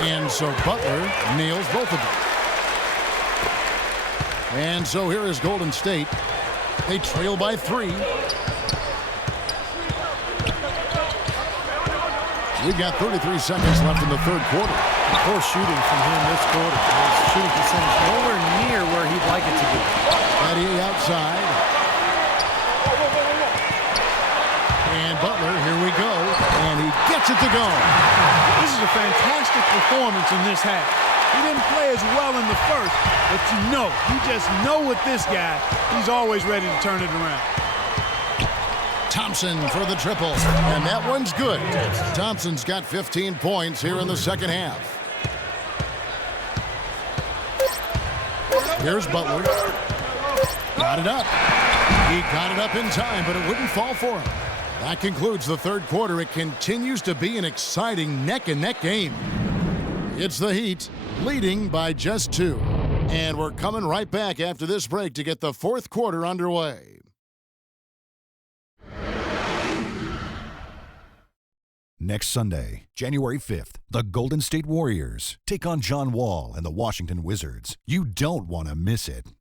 And so Butler nails both of them. And so here is Golden State. They trail by 3. We've got 33 seconds left in the third quarter. Poor shooting from him this quarter. His shooting percentage nowhere near where he'd like it to be. Battier outside. And Butler, here we go. And he gets it to go. This is a fantastic performance in this half. He didn't play as well in the first, but you just know with this guy, he's always ready to turn it around. Thompson for the triple, and that one's good. Thompson's got 15 points here in the second half. Here's Butler. Got it up. He got it up in time, but it wouldn't fall for him. That concludes the third quarter. It continues to be an exciting neck-and-neck game. It's the Heat leading by just 2. And we're coming right back after this break to get the fourth quarter underway. Next Sunday, January 5th, the Golden State Warriors take on John Wall and the Washington Wizards. You don't want to miss it.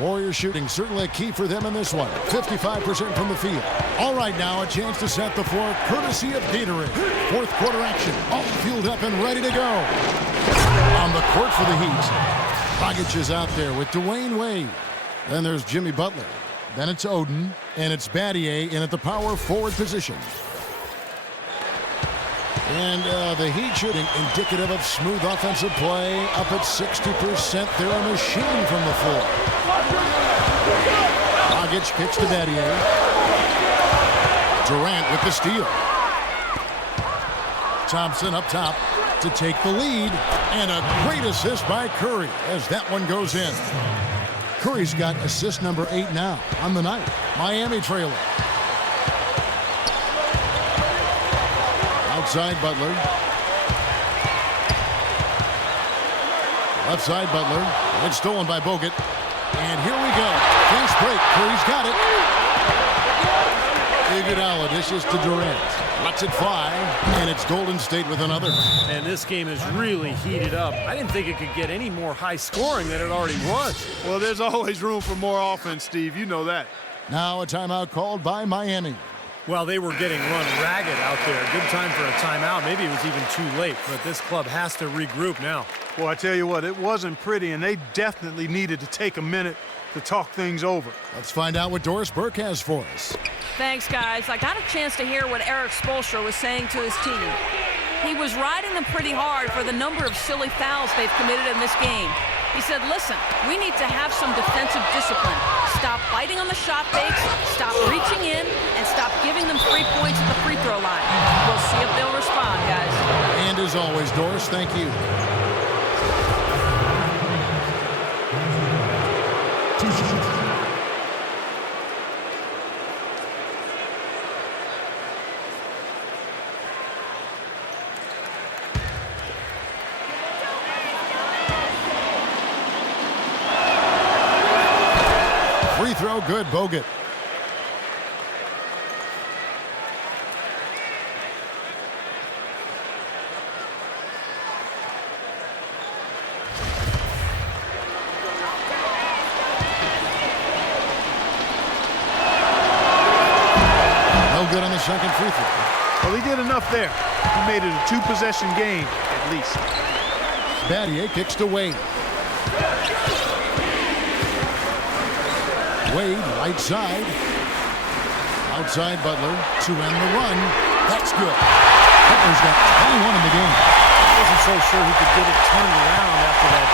Warriors shooting certainly a key for them in this one. 55% from the field. All right, now a chance to set the floor courtesy of Gatorade. Fourth quarter action. All fueled up and ready to go. On the court for the Heat. Dragic is out there with Dwayne Wade. Then there's Jimmy Butler. Then it's Oden. And it's Battier in at the power forward position. And the Heat shooting indicative of smooth offensive play. Up at 60%. They're a machine from the floor. Dragic kicks to Battier. Durant with the steal. Thompson up top to take the lead. And a great assist by Curry as that one goes in. Curry's got assist number 8 now on the night. Miami trailing. Outside Butler. Left side Butler. It's stolen by Bogut. And here we go. Fast break. Curry's got it. Iguodala dishes to Durant. Lets it fly. And it's Golden State with another. And this game is really heated up. I didn't think it could get any more high scoring than it already was. Well, there's always room for more offense, Steve. You know that. Now a timeout called by Miami. Well, they were getting run ragged out there. Good time for a timeout. Maybe it was even too late, but this club has to regroup now. Well, I tell you what, it wasn't pretty, and they definitely needed to take a minute to talk things over. Let's find out what Doris Burke has for us. Thanks, guys. I got a chance to hear what Eric Spoelstra was saying to his team. He was riding them pretty hard for the number of silly fouls they've committed in this game. He said, listen, we need to have some defensive discipline. Stop biting on the shot fakes, stop reaching in, and stop giving them 3 points at the free throw line. We'll see if they'll respond, guys. And as always, Doris, thank you. Free throw, good. Bogut. No good on the second free throw. Well, he did enough there. He made it a two-possession game, at least. Battier kicks to Wade. Wade, right side. Outside Butler to end the run. That's good. Butler's got 21 in the game. I wasn't so sure he could get it turned around after that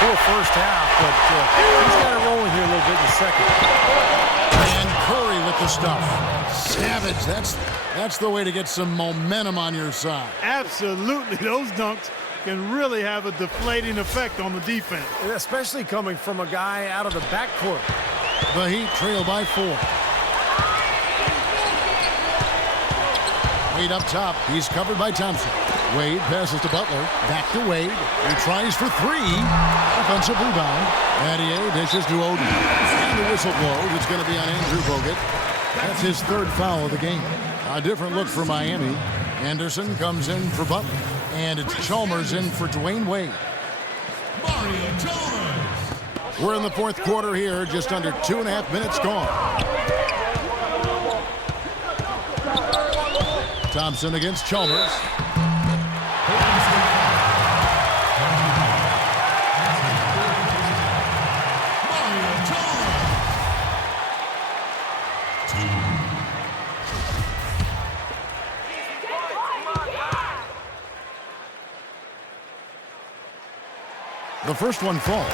poor first half, but he's got it rolling here a little bit in the second. And Curry with the stuff. Savage, that's the way to get some momentum on your side. Absolutely. Those dunks can really have a deflating effect on the defense. Especially coming from a guy out of the backcourt. The Heat trail by 4. Wade up top. He's covered by Thompson. Wade passes to Butler. Back to Wade. He tries for 3. Offensive rebound. Battier dishes to Oden. And the whistle blows. It's going to be on Andrew Bogut. That's his 3rd foul of the game. A different look for Miami. Anderson comes in for Butler. And it's Chalmers in for Dwayne Wade. Mario Chalmers. We're in the 4th quarter here. Just under 2.5 minutes gone. Thompson against Chalmers. The first one falls.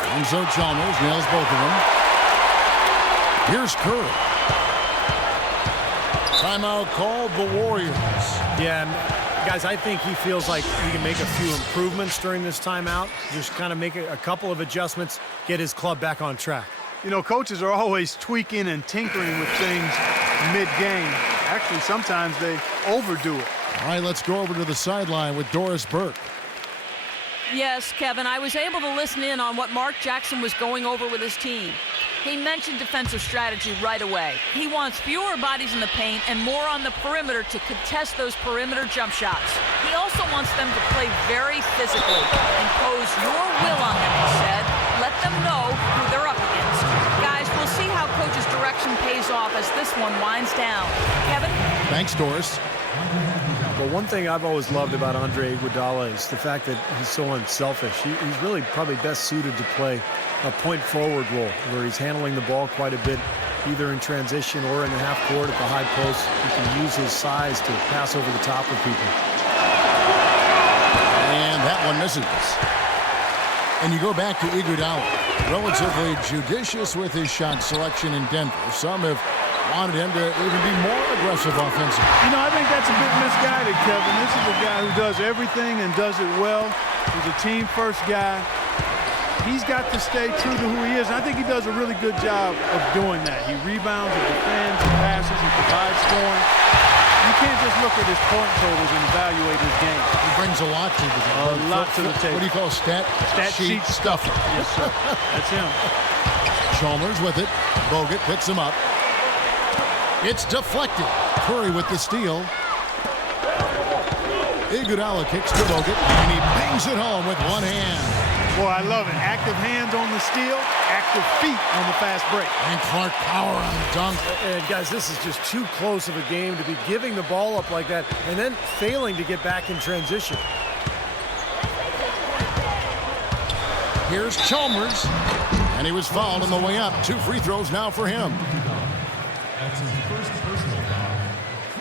And so Chalmers nails both of them. Here's Curry. Timeout called the Warriors. Yeah, and guys, I think he feels like he can make a few improvements during this timeout. Just kind of make a couple of adjustments, get his club back on track. You know, coaches are always tweaking and tinkering with things mid-game. Actually, sometimes they overdo it. All right, let's go over to the sideline with Doris Burke. Yes, Kevin, I was able to listen in on what Mark Jackson was going over with his team. He mentioned defensive strategy right away. He wants fewer bodies in the paint and more on the perimeter to contest those perimeter jump shots. He also wants them to play very physically. Impose your will on them, he said. Let them know who they're up against. Guys, we'll see how Coach's direction pays off as this one winds down. Kevin? Thanks, Doris. Well, one thing I've always loved about Andre Iguodala is the fact that he's so unselfish. He's really probably best suited to play a point forward role where he's handling the ball quite a bit, either in transition or in the half court at the high post. He can use his size to pass over the top of people. And that one misses. And you go back to Iguodala, relatively judicious with his shot selection in Denver. Some have wanted him to even be more aggressive offensively. You know, I think that's a bit misguided, Kevin. This is a guy who does everything and does it well. He's a team-first guy. He's got to stay true to who he is, and I think he does a really good job of doing that. He rebounds, he defends, he passes, he provides scoring. You can't just look at his point totals and evaluate his game. He brings a lot to the game. A lot to the table. What do you call stat sheet stuffer? Yes, sir. That's him. Chalmers with it. Bogut picks him up. It's deflected. Curry with the steal. Iguodala kicks to Bogut, and he bangs it home with one hand. Boy, I love it. Active hands on the steal, active feet on the fast break. And Clark power on the dunk. And guys, this is just too close of a game to be giving the ball up like that and then failing to get back in transition. Here's Chalmers, and he was fouled on the way up. 2 free throws now for him. That's his first personal foul.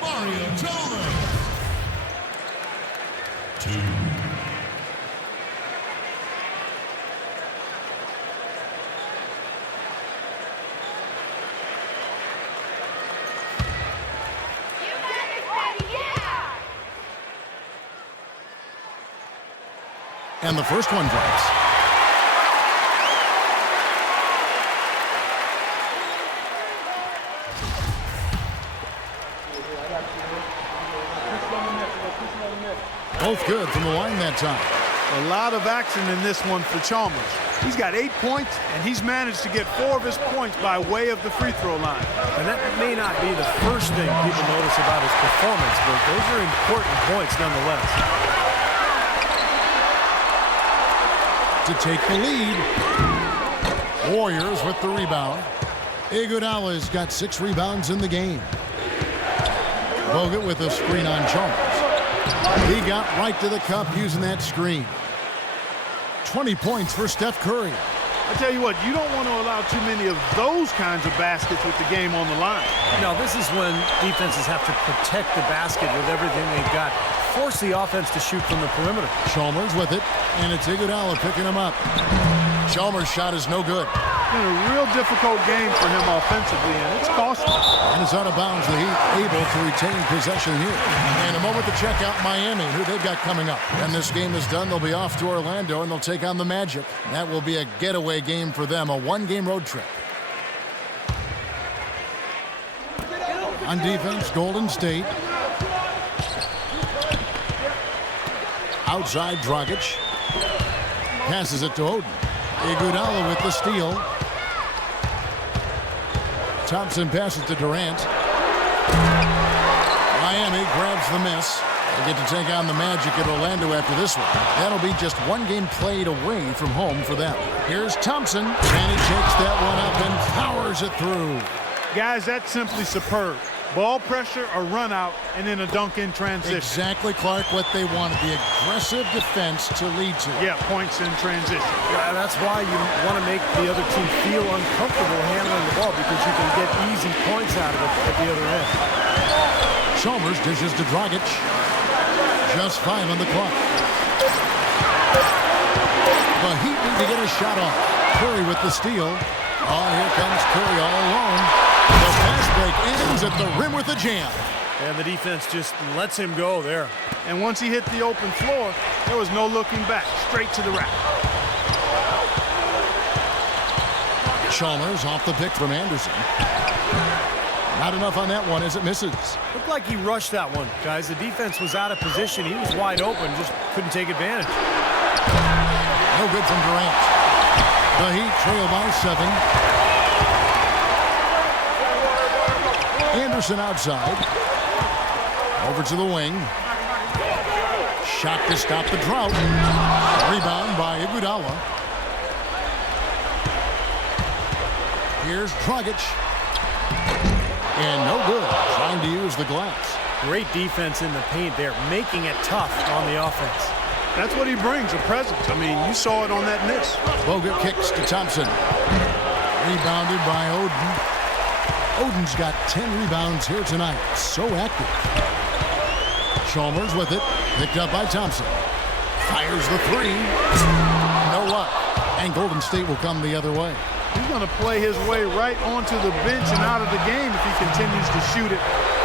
Mario Chalmers. 2. And the first one drops. Both good from the line that time. A lot of action in this one for Chalmers. He's got 8 points, and he's managed to get 4 of his points by way of the free throw line. And that may not be the first thing people notice about his performance, but those are important points nonetheless. To take the lead. Warriors with the rebound. Iguodala's got 6 rebounds in the game. Bogut with a screen on Chalmers. He got right to the cup using that screen. 20 points for Steph Curry. I tell you what, you don't want to allow too many of those kinds of baskets with the game on the line. No, this is when defenses have to protect the basket with everything they've got. Force the offense to shoot from the perimeter. Chalmers with it, and it's Iguodala picking him up. Chalmers' shot is no good. Been a real difficult game for him offensively, and it's costly. And it's out of bounds. The Heat able to retain possession here. In a moment to check out Miami, who they've got coming up. When this game is done, they'll be off to Orlando, and they'll take on the Magic. That will be a getaway game for them, a one-game road trip. On defense, Golden State. Outside, Dragic. Passes it to Oden. Iguodala with the steal. Thompson passes to Durant. Miami grabs the miss. They get to take on the Magic at Orlando after this one. That'll be just one game played away from home for them. Here's Thompson, and he takes that one up and powers it through. Guys, that's simply superb. Ball pressure, a run out, and then a dunk in transition. Exactly, Clark, what they wanted. The aggressive defense to lead to. Yeah, points in transition. Yeah, that's why you want to make the other team feel uncomfortable handling the ball, because you can get easy points out of it at the other end. Chalmers dishes to Dragic. Just 5 on the clock. The Heat need to get a shot off. Curry with the steal. Oh, here comes Curry all alone. The fast break ends at the rim with a jam. And the defense just lets him go there. And once he hit the open floor, there was no looking back. Straight to the rack. Chalmers off the pick from Anderson. Not enough on that one as it misses. Looked like he rushed that one, guys. The defense was out of position. He was wide open, just couldn't take advantage. No good from Durant. The Heat trail by 7. Anderson outside. Over to the wing. Shot to stop the drought. Rebound by Iguodala. Here's Dragic. And no good. Trying to use the glass. Great defense in the paint there, making it tough on the offense. That's what he brings, a presence. I mean, you saw it on that miss. Bogut kicks to Thompson. Rebounded by Oden. Oden's got 10 rebounds here tonight. So active. Chalmers with it. Picked up by Thompson. Fires the 3. No luck. And Golden State will come the other way. He's going to play his way right onto the bench and out of the game if he continues to shoot it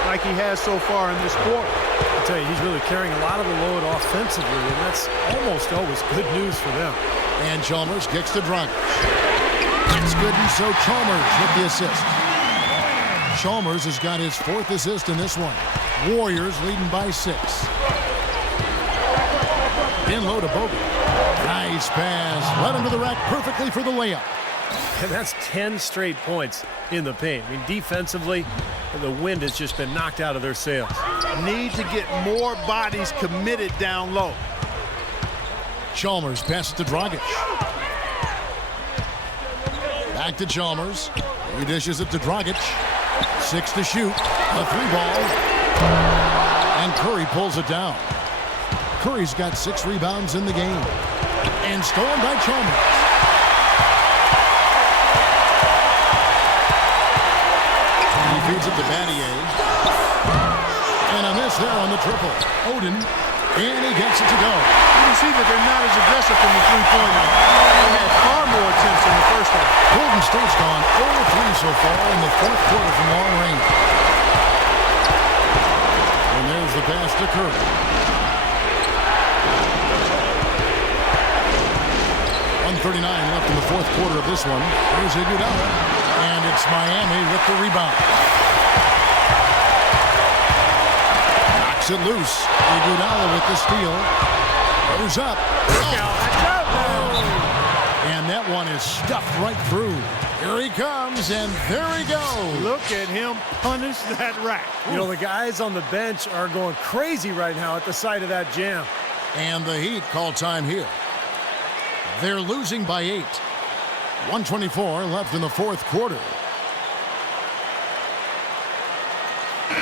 like he has so far in this quarter. I tell you, he's really carrying a lot of the load offensively, and that's almost always good news for them. And Chalmers kicks to Dragic. That's good, and so Chalmers with the assist. Chalmers has got his 4th assist in this one. Warriors leading by 6. In low to Bogut. Nice pass. Led him to the rack perfectly for the layup. And that's 10 straight points in the paint. I mean, defensively, the wind has just been knocked out of their sails. Need to get more bodies committed down low. Chalmers passes to Dragic. Back to Chalmers. He dishes it to Dragic. 6 to shoot. A 3-ball. And Curry pulls it down. Curry's got 6 rebounds in the game. And stolen by Chalmers. He feeds it to Battier. And a miss there on the triple. Oden. And he gets it to go. You can see that they're not as aggressive from the three-point line. They had far more attempts in the first half. Golden State's gone 0-3 so far in the 4th quarter from long range. And there's the pass to Curry. 1:39 left in the 4th quarter of this one. Here's Iguodala. And it's Miami with the rebound. knocks it loose. Iguodala with the steal. Goes up. And that one is stuffed right through. Here he comes, and there he goes. Look at him punish that rack. You know, the guys on the bench are going crazy right now at the sight of that jam. And the Heat call time here. They're losing by 8. 1:24 left in the fourth quarter.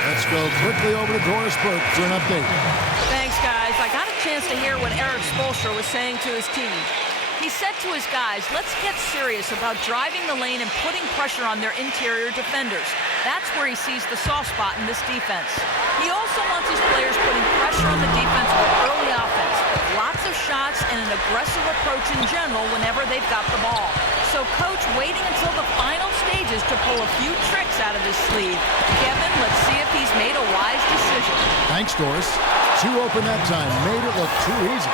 Let's go quickly over to Doris Burke for an update. Thanks, guys. I got a chance to hear what Eric Spoelstra was saying to his team. He said to his guys, let's get serious about driving the lane and putting pressure on their interior defenders. That's where he sees the soft spot in this defense. He also wants his players putting pressure on the defense with early offense, lots of shots, and an aggressive approach in general whenever they've got the ball. So Coach waiting until the final stages to pull a few tricks out of his sleeve. Kevin, let's see if he's made a wise decision. Thanks, Doris. Too open that time. Made it look too easy.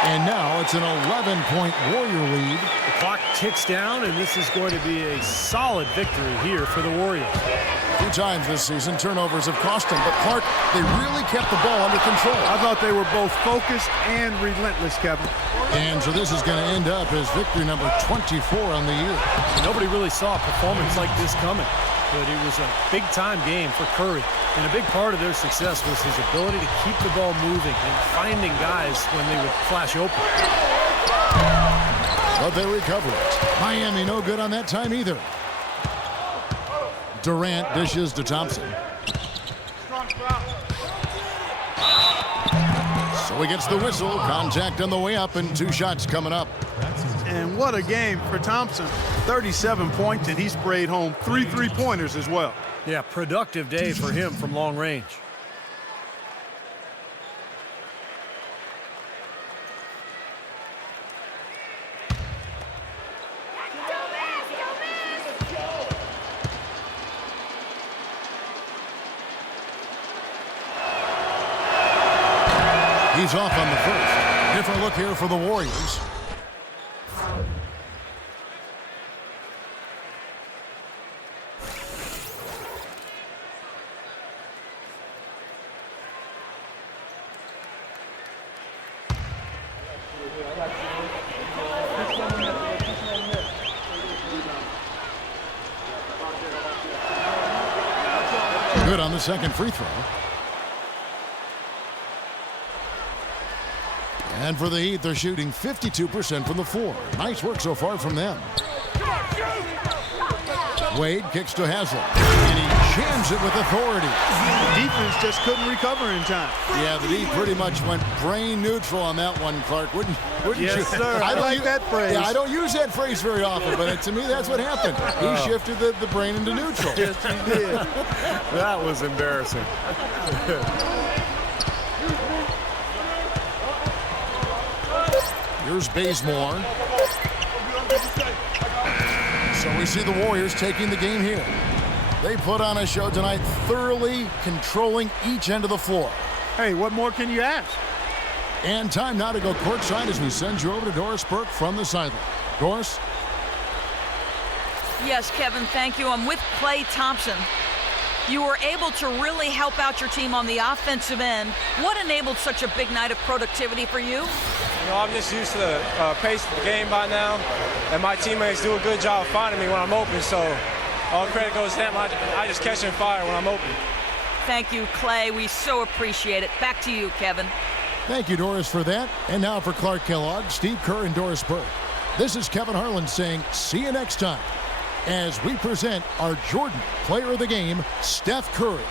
And now it's an 11-point Warrior lead. The clock ticks down, and this is going to be a solid victory here for the Warriors. 2 times this season, turnovers have cost them. But Clark, they really kept the ball under control. I thought they were both focused and relentless, Kevin. And so this is going to end up as victory number 24 on the year. Nobody really saw a performance like this coming, but it was a big-time game for Curry. And a big part of their success was his ability to keep the ball moving and finding guys when they would flash open. But they recover it. Miami no good on that time either. Durant dishes to Thompson. So he gets the whistle. Contact on the way up and 2 shots coming up. And what a game for Thompson. 37 points, and he sprayed home 3 3-pointers as well. Yeah, productive day for him from long range. He's off on the first. Different look here for the Warriors. Good on the second free throw. And for the Heat, they're shooting 52% from the floor. Nice work so far from them. Wade kicks to Haslem, and he jams it with authority. The defense just couldn't recover in time. Yeah, the D pretty much went brain neutral on that one, Clark. Wouldn't Yes, you? sir. I like that phrase. Yeah, I don't use that phrase very often, but to me, that's what happened. He shifted the brain into neutral. Yes, he did. That was embarrassing. Here's Bazemore. So we see the Warriors taking the game here. They put on a show tonight, thoroughly controlling each end of the floor. Hey, what more can you ask? And time now to go courtside as we send you over to Doris Burke from the sideline. Doris? Yes, Kevin, thank you. I'm with Klay Thompson. You were able to really help out your team on the offensive end. What enabled such a big night of productivity for you? You know, I'm just used to the pace of the game by now, and my teammates do a good job finding me when I'm open, so all credit goes to them. I just catch and fire when I'm open. Thank you, Klay. We so appreciate it. Back to you, Kevin. Thank you, Doris, for that. And now for Clark Kellogg, Steve Kerr, and Doris Burke. This is Kevin Harlan saying see you next time as we present our Jordan Player of the Game, Steph Curry.